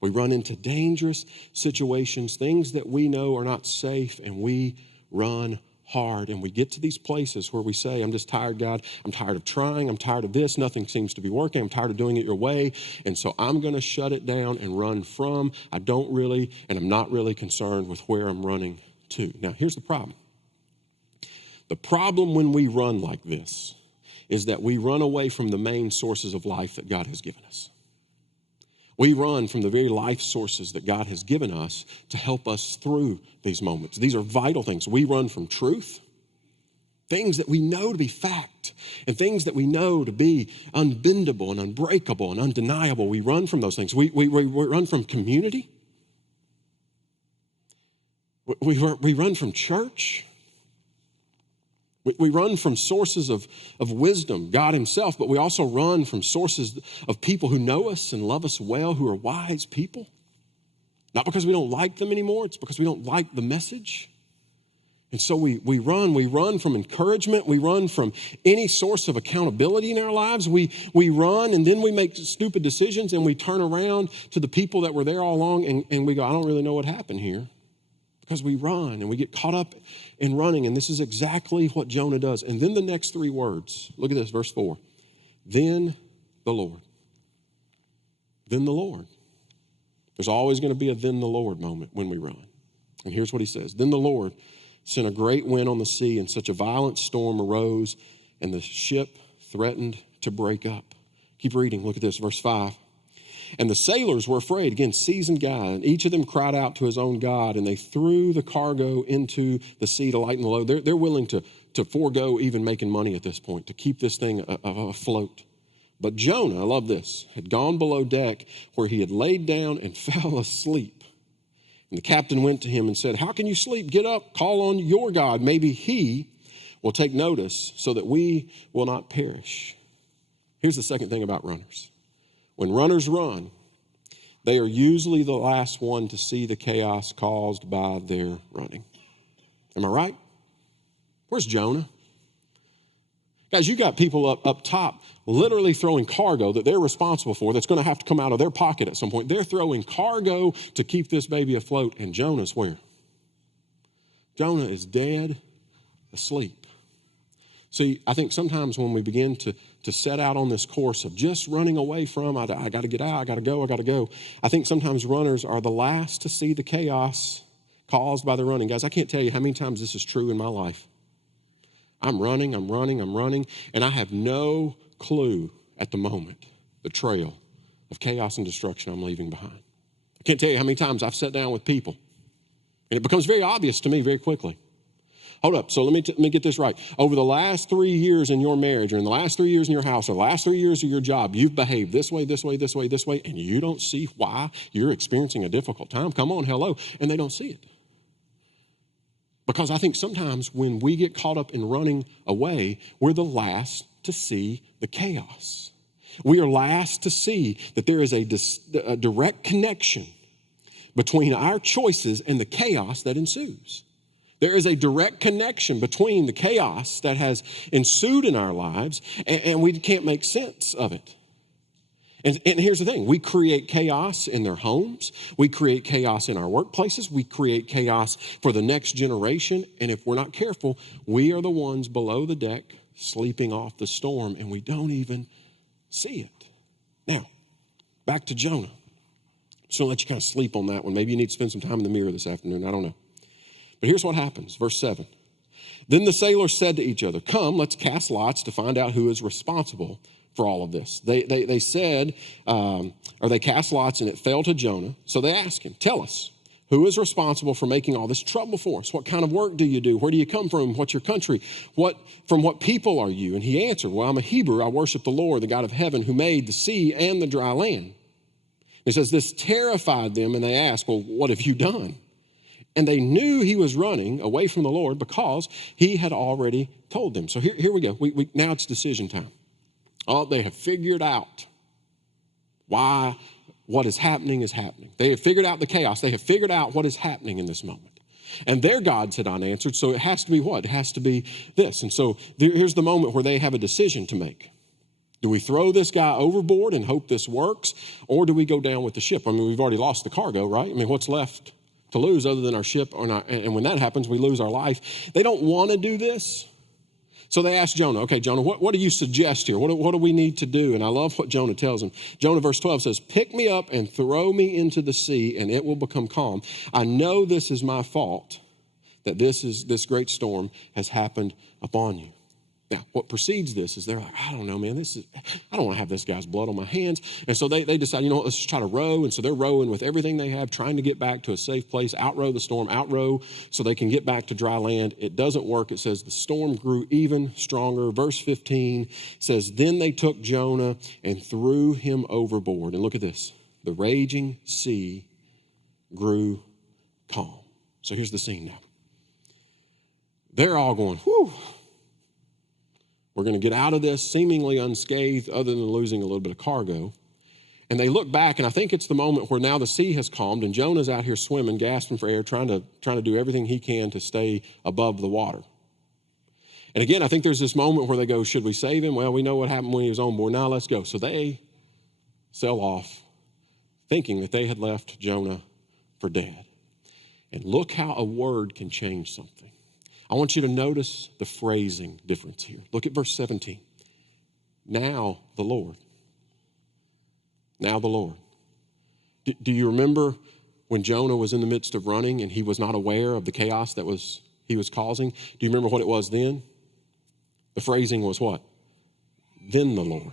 We run into dangerous situations, things that we know are not safe, and we run hard. And we get to these places where we say, I'm just tired, God. I'm tired of trying. I'm tired of this. Nothing seems to be working. I'm tired of doing it your way. And so I'm going to shut it down and run from. I'm not really concerned with where I'm running to. Now, here's the problem. The problem when we run like this is that we run away from the main sources of life that God has given us. We run from the very life sources that God has given us to help us through these moments. These are vital things. We run from truth, things that we know to be fact, and things that we know to be unbendable and unbreakable and undeniable. We run from those things. We run from community. We run from church. We run from sources of wisdom, God himself, but we also run from sources of people who know us and love us well, who are wise people. Not because we don't like them anymore, it's because we don't like the message. And so we run from encouragement. We run from any source of accountability in our lives. We run, and then we make stupid decisions, and we turn around to the people that were there all along, and we go, I don't really know what happened here. Because we run and we get caught up in running. And this is exactly what Jonah does. And then the next three words, look at this, verse 4. Then the Lord. Then the Lord. There's always going to be a then the Lord moment when we run. And here's what he says. Then the Lord sent a great wind on the sea, and such a violent storm arose, and the ship threatened to break up. Keep reading. Look at this, verse 5. And the sailors were afraid, again, seasoned guy, and each of them cried out to his own God, and they threw the cargo into the sea to lighten the load. They're willing to forego even making money at this point, to keep this thing afloat. But Jonah, I love this, had gone below deck where he had laid down and fell asleep. And the captain went to him and said, how can you sleep? Get up, call on your God. Maybe he will take notice so that we will not perish. Here's the second thing about runners. When runners run, they are usually the last one to see the chaos caused by their running. Am I right? Where's Jonah? Guys, you got people up top literally throwing cargo that they're responsible for that's going to have to come out of their pocket at some point. They're throwing cargo to keep this baby afloat, and Jonah's where? Jonah is dead asleep. See, I think sometimes when we begin to set out on this course of just running away from, I got to get out, I got to go. I think sometimes runners are the last to see the chaos caused by the running. Guys, I can't tell you how many times this is true in my life. I'm running, and I have no clue at the moment the trail of chaos and destruction I'm leaving behind. I can't tell you how many times I've sat down with people, and it becomes very obvious to me very quickly. Hold up, so let me get this right. Over the last 3 years in your marriage, or in the last 3 years in your house, or the last 3 years of your job, you've behaved this way, and you don't see why you're experiencing a difficult time. Come on, hello. And they don't see it. Because I think sometimes when we get caught up in running away, we're the last to see the chaos. We are last to see that there is a direct connection between our choices and the chaos that ensues. There is a direct connection between the chaos that has ensued in our lives, and we can't make sense of it. And here's the thing. We create chaos in their homes. We create chaos in our workplaces. We create chaos for the next generation. And if we're not careful, we are the ones below the deck sleeping off the storm, and we don't even see it. Now, back to Jonah. So I'll let you kind of sleep on that one. Maybe you need to spend some time in the mirror this afternoon. I don't know. But here's what happens, verse 7. Then the sailors said to each other, come, let's cast lots to find out who is responsible for all of this. They said, or they cast lots, and it fell to Jonah. So they asked him, tell us, who is responsible for making all this trouble for us? What kind of work do you do? Where do you come from? What's your country? From what people are you? And he answered, well, I'm a Hebrew. I worship the Lord, the God of heaven, who made the sea and the dry land. It says this terrified them, and they asked, well, what have you done? And they knew he was running away from the Lord because he had already told them. So here we go. Now it's decision time. Oh, they have figured out why what is happening is happening. They have figured out the chaos. They have figured out what is happening in this moment. And their gods had unanswered, so it has to be what? It has to be this. And so here's the moment where they have a decision to make. Do we throw this guy overboard and hope this works? Or do we go down with the ship? I mean, we've already lost the cargo, right? I mean, what's left to lose other than our ship? And when that happens, we lose our life. They don't want to do this. So they ask Jonah, okay, Jonah, what do you suggest here? What do we need to do? And I love what Jonah tells them. Jonah, verse 12 says, pick me up and throw me into the sea, and it will become calm. I know this is my fault, that this great storm has happened upon you. Now, what precedes this is they're like, I don't know, man, I don't want to have this guy's blood on my hands. And so they decide, you know what, let's just try to row. And so they're rowing with everything they have, trying to get back to a safe place, outrow the storm, outrow so they can get back to dry land. It doesn't work. It says the storm grew even stronger. Verse 15 says, then they took Jonah and threw him overboard. And look at this. The raging sea grew calm. So here's the scene now. They're all going, whew. We're going to get out of this seemingly unscathed other than losing a little bit of cargo. And they look back, and I think it's the moment where now the sea has calmed and Jonah's out here swimming, gasping for air, trying to do everything he can to stay above the water. And again, I think there's this moment where they go, should we save him? Well, we know what happened when he was on board. Now let's go. So they sail off thinking that they had left Jonah for dead. And look how a word can change something. I want you to notice the phrasing difference here. Look at verse 17. Now the Lord. Now the Lord. Do you remember when Jonah was in the midst of running and he was not aware of the chaos that he was causing? Do you remember what it was then? The phrasing was what? Then the Lord.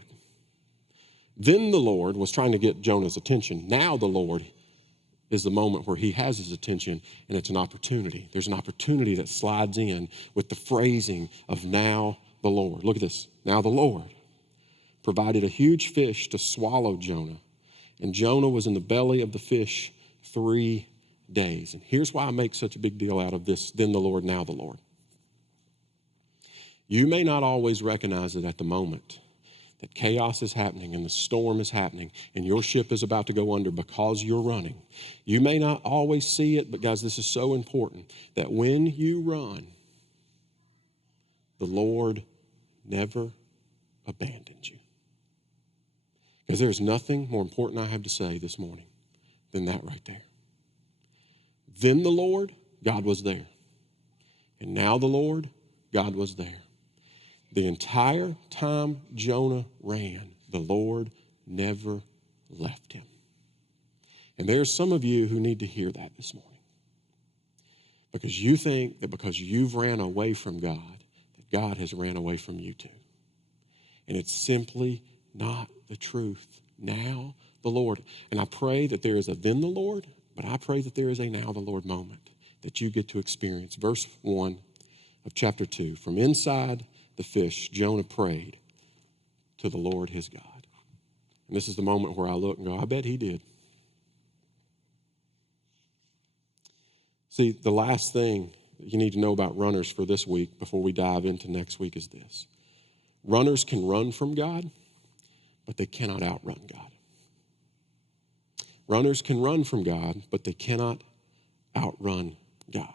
Then the Lord was trying to get Jonah's attention. Now the Lord is the moment where he has his attention, and it's an opportunity. There's an opportunity that slides in with the phrasing of now the Lord. Look at this. Now the Lord provided a huge fish to swallow Jonah, and Jonah was in the belly of the fish 3 days. And here's why I make such a big deal out of this, then the Lord, now the Lord. You may not always recognize it at the moment that chaos is happening and the storm is happening and your ship is about to go under because you're running. You may not always see it, but guys, this is so important that when you run, the Lord never abandons you. Because there's nothing more important I have to say this morning than that right there. Then the Lord, God was there. And now the Lord, God was there. The entire time Jonah ran, the Lord never left him. And there's some of you who need to hear that this morning. Because you think that because you've ran away from God, that God has ran away from you too. And it's simply not the truth. Now the Lord. And I pray that there is a then the Lord, but I pray that there is a now the Lord moment that you get to experience. Verse 1 of chapter 2. From inside the fish, Jonah prayed to the Lord his God. And this is the moment where I look and go, I bet he did. See, the last thing that you need to know about runners for this week before we dive into next week is this. Runners can run from God, but they cannot outrun God. Runners can run from God, but they cannot outrun God.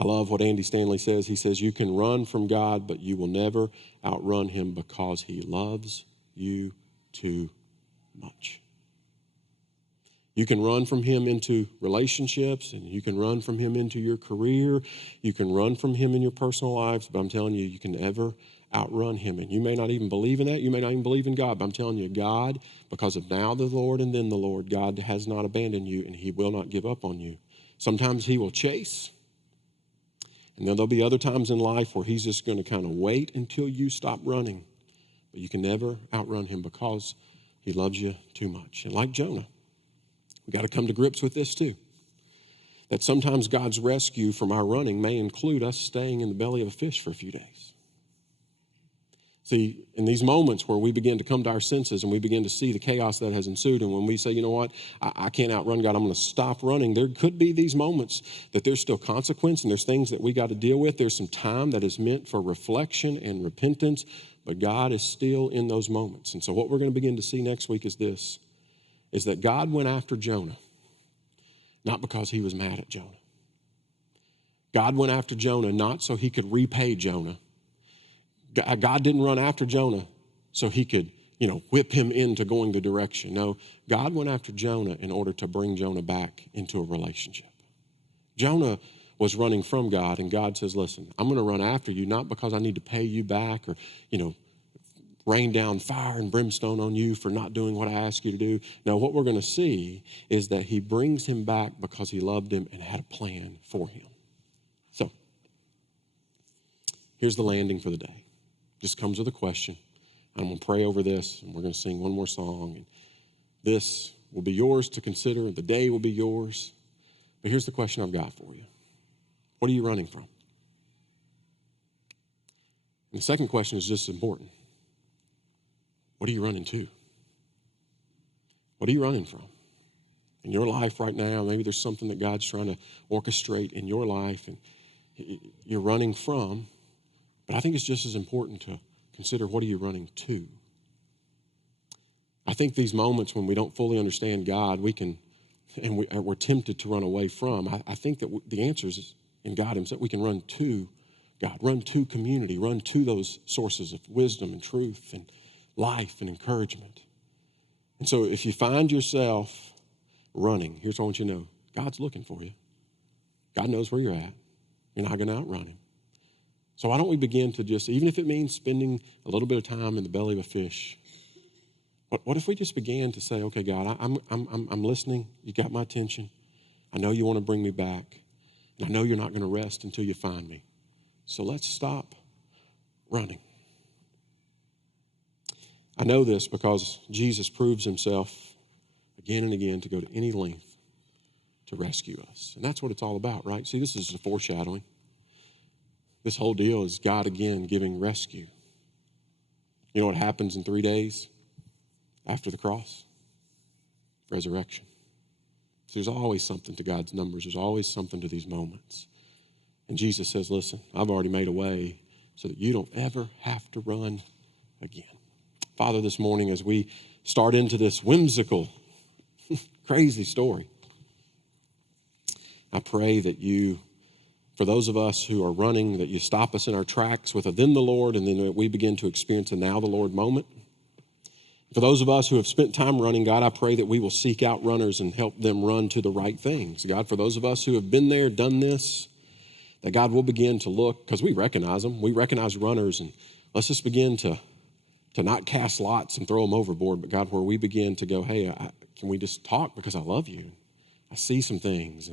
I love what Andy Stanley says. He says, you can run from God, but you will never outrun him because he loves you too much. You can run from him into relationships, and you can run from him into your career. You can run from him in your personal lives, but I'm telling you, you can never outrun him. And you may not even believe in that. You may not even believe in God, but I'm telling you, God, because of now the Lord and then the Lord, God has not abandoned you, and he will not give up on you. Sometimes he will chase. And then there'll be other times in life where he's just going to kind of wait until you stop running. But you can never outrun him because he loves you too much. And like Jonah, we got to come to grips with this too. That sometimes God's rescue from our running may include us staying in the belly of a fish for a few days. See, in these moments where we begin to come to our senses and we begin to see the chaos that has ensued, and when we say, you know what, I can't outrun God, I'm going to stop running, there could be these moments that there's still consequence and there's things that we got to deal with. There's some time that is meant for reflection and repentance, but God is still in those moments. And so what we're going to begin to see next week is this, is that God went after Jonah, not because he was mad at Jonah. God went after Jonah not so he could repay Jonah. God didn't run after Jonah so he could, whip him into going the direction. No, God went after Jonah in order to bring Jonah back into a relationship. Jonah was running from God, and God says, listen, I'm going to run after you, not because I need to pay you back or, rain down fire and brimstone on you for not doing what I asked you to do. No, what we're going to see is that he brings him back because he loved him and had a plan for him. So, here's the landing for the day. Just comes with a question. I'm going to pray over this, and we're going to sing one more song. And this will be yours to consider. The day will be yours. But here's the question I've got for you. What are you running from? And the second question is just as important. What are you running to? What are you running from? In your life right now, maybe there's something that God's trying to orchestrate in your life and you're running from, but I think it's just as important to consider, what are you running to? I think these moments when we don't fully understand God, we're tempted to run away from. I think that the answer is in God himself. We can run to God, run to community, run to those sources of wisdom and truth and life and encouragement. And so if you find yourself running, here's what I want you to know. God's looking for you. God knows where you're at. You're not going to outrun him. So why don't we begin to just, even if it means spending a little bit of time in the belly of a fish, what if we just began to say, okay, God, I'm listening. You got my attention. I know you want to bring me back. And I know you're not going to rest until you find me. So let's stop running. I know this because Jesus proves himself again and again to go to any length to rescue us. And that's what it's all about, right? See, this is a foreshadowing. This whole deal is God again giving rescue. You know what happens in 3 days after the cross? Resurrection. So there's always something to God's numbers. There's always something to these moments. And Jesus says, listen, I've already made a way so that you don't ever have to run again. Father, this morning as we start into this whimsical, crazy story, I pray that you, for those of us who are running, that you stop us in our tracks with a then the Lord, and then we begin to experience a now the Lord moment. For those of us who have spent time running, God, I pray that we will seek out runners and help them run to the right things. God, for those of us who have been there, done this, that God will begin to look, because we recognize them. We recognize runners, and let's just begin to not cast lots and throw them overboard, but God, where we begin to go, hey, can we just talk because I love you? I see some things.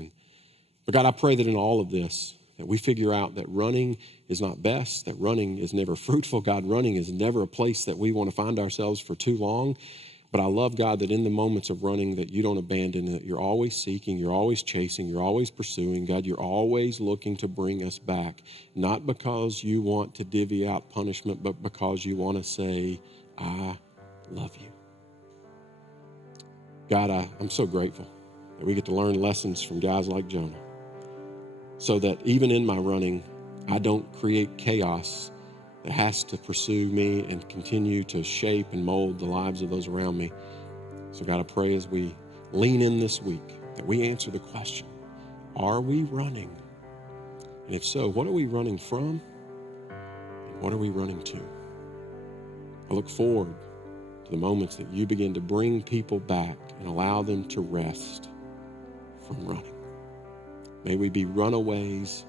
But God, I pray that in all of this, that we figure out that running is not best, that running is never fruitful. God, running is never a place that we want to find ourselves for too long. But I love, God, that in the moments of running that you don't abandon, that you're always seeking, you're always chasing, you're always pursuing. God, you're always looking to bring us back, not because you want to divvy out punishment, but because you want to say, I love you. God, I'm so grateful that we get to learn lessons from guys like Jonah, so that even in my running, I don't create chaos that has to pursue me and continue to shape and mold the lives of those around me. So God, I pray as we lean in this week that we answer the question, are we running? And if so, what are we running from? And what are we running to? I look forward to the moments that you begin to bring people back and allow them to rest from running. May we be runaways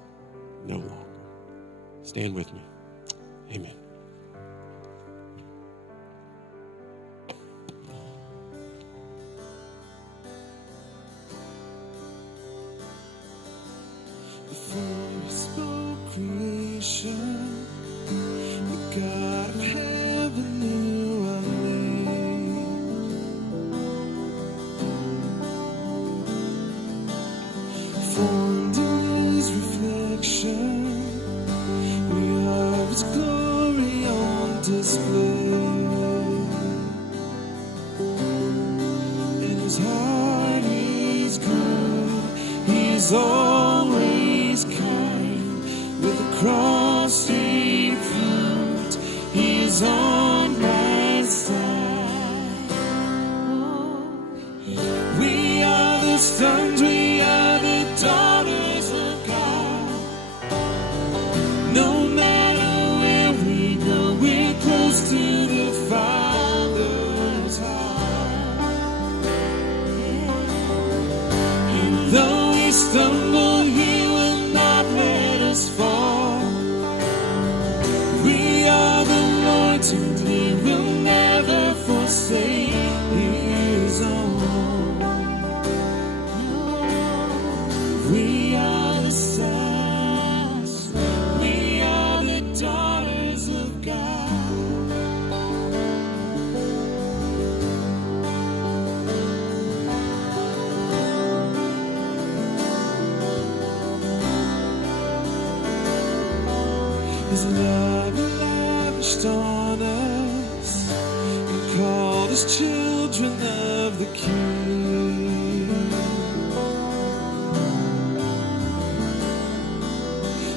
no longer. Stand with me. Amen. Before you spoke creation, the God of heaven knew our name. Formed in his reflection, we are his glory on display. In his heart he's good, he's always kind. With a cross in front, he is on my side. We are the sons, we are the daughters of God. No matter where we go, we're close to the Father. Lord, and He will never forsake His own. We are the sons, we are the daughters of God. His love lavished on us and called us children of the King.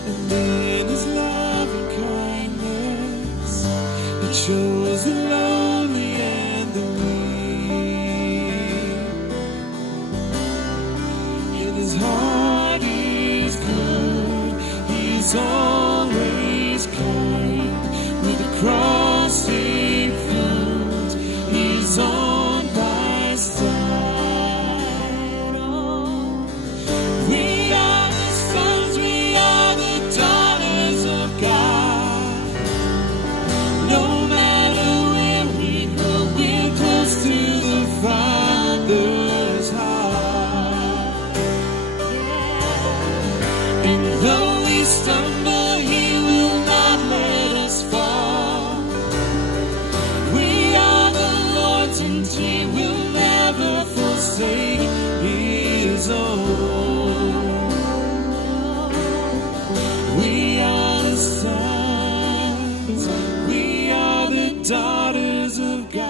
And in His love and kindness, He chose the lonely and the weak. And His heart is good, He's always kind. With the cross in front, He's on my side. Oh, we are the sons, we are the daughters of God. No matter where we go, we're close to the Father's heart. And though we stumble, He will not let us fall. We are the Lord's, and He will never forsake His own. We are the sons, we are the daughters of God.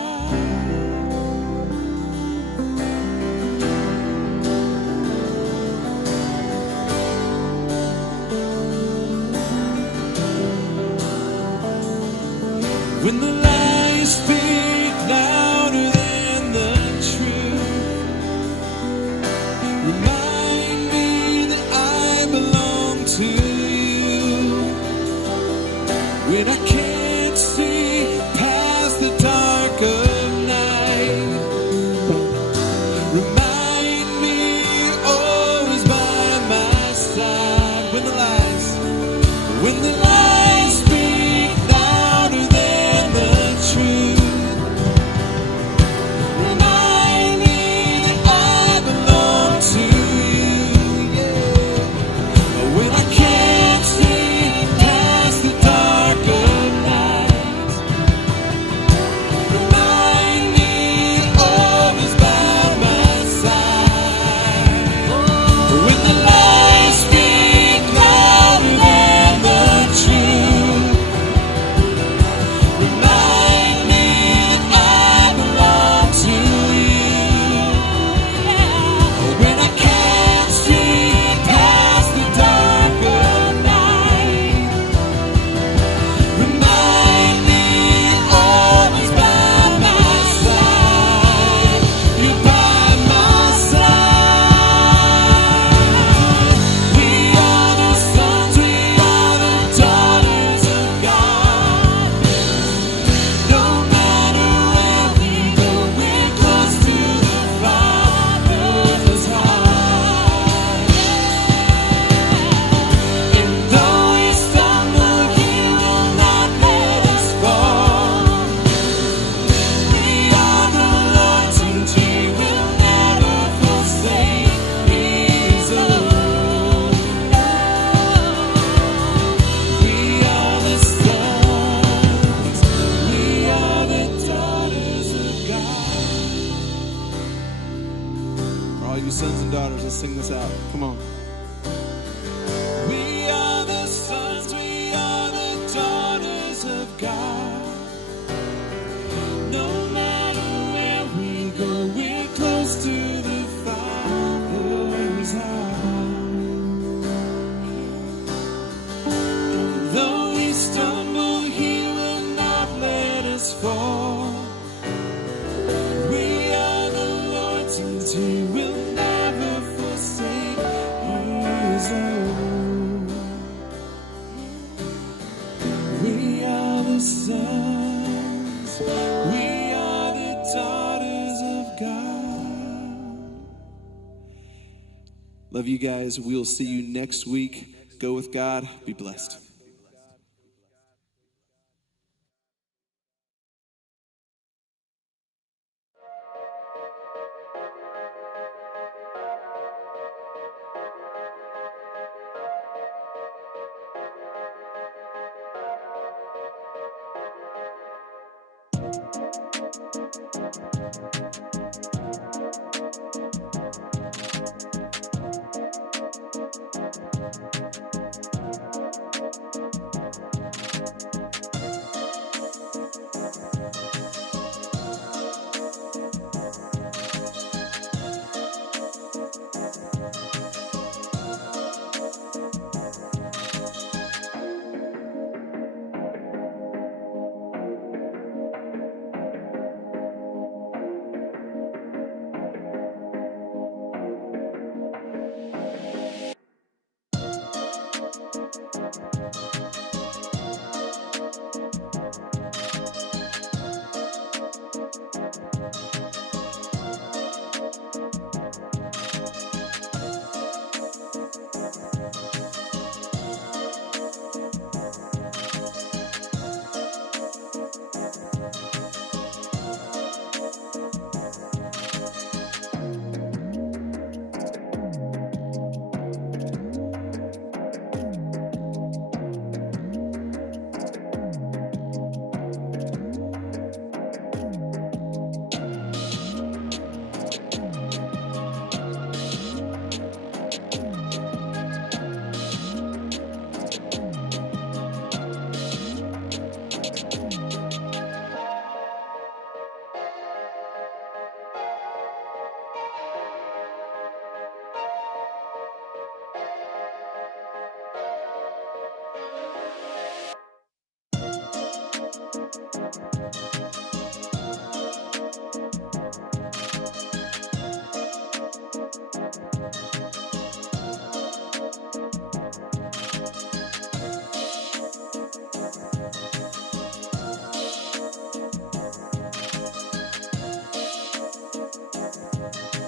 When the lies speak louder than the truth, remind me that I belong to You. When I can't see past the dark of night, remind me you're always by my side. When the lies speak louder than the truth, remind me that I belong to You. Yeah. When I can't see past the dark of night, remind me you're always by my side. When the lies speak louder than the truth, remind me that I belong to You. When I can't see past the dark of night, remind me you're always by my side. You're by my side. We are the sons, we are the daughters of God. No matter where we go, we're close to the Father's heart. And though we stumble, He will not let us fall. We are the Lord's, and He will never forsake His own. We are the sons, we are the daughters of God. For all you sons and daughters, let's sing this out. Come on. We are the sons, we are the daughters of God. No matter where we go, we're close to the Father's heart. And though we stumble, He will not let us fall. We are the Lord's, and He will never forsake His own. We are the sons, we are the daughters of God. Love you guys. We'll see you next week. Go with God. Be blessed.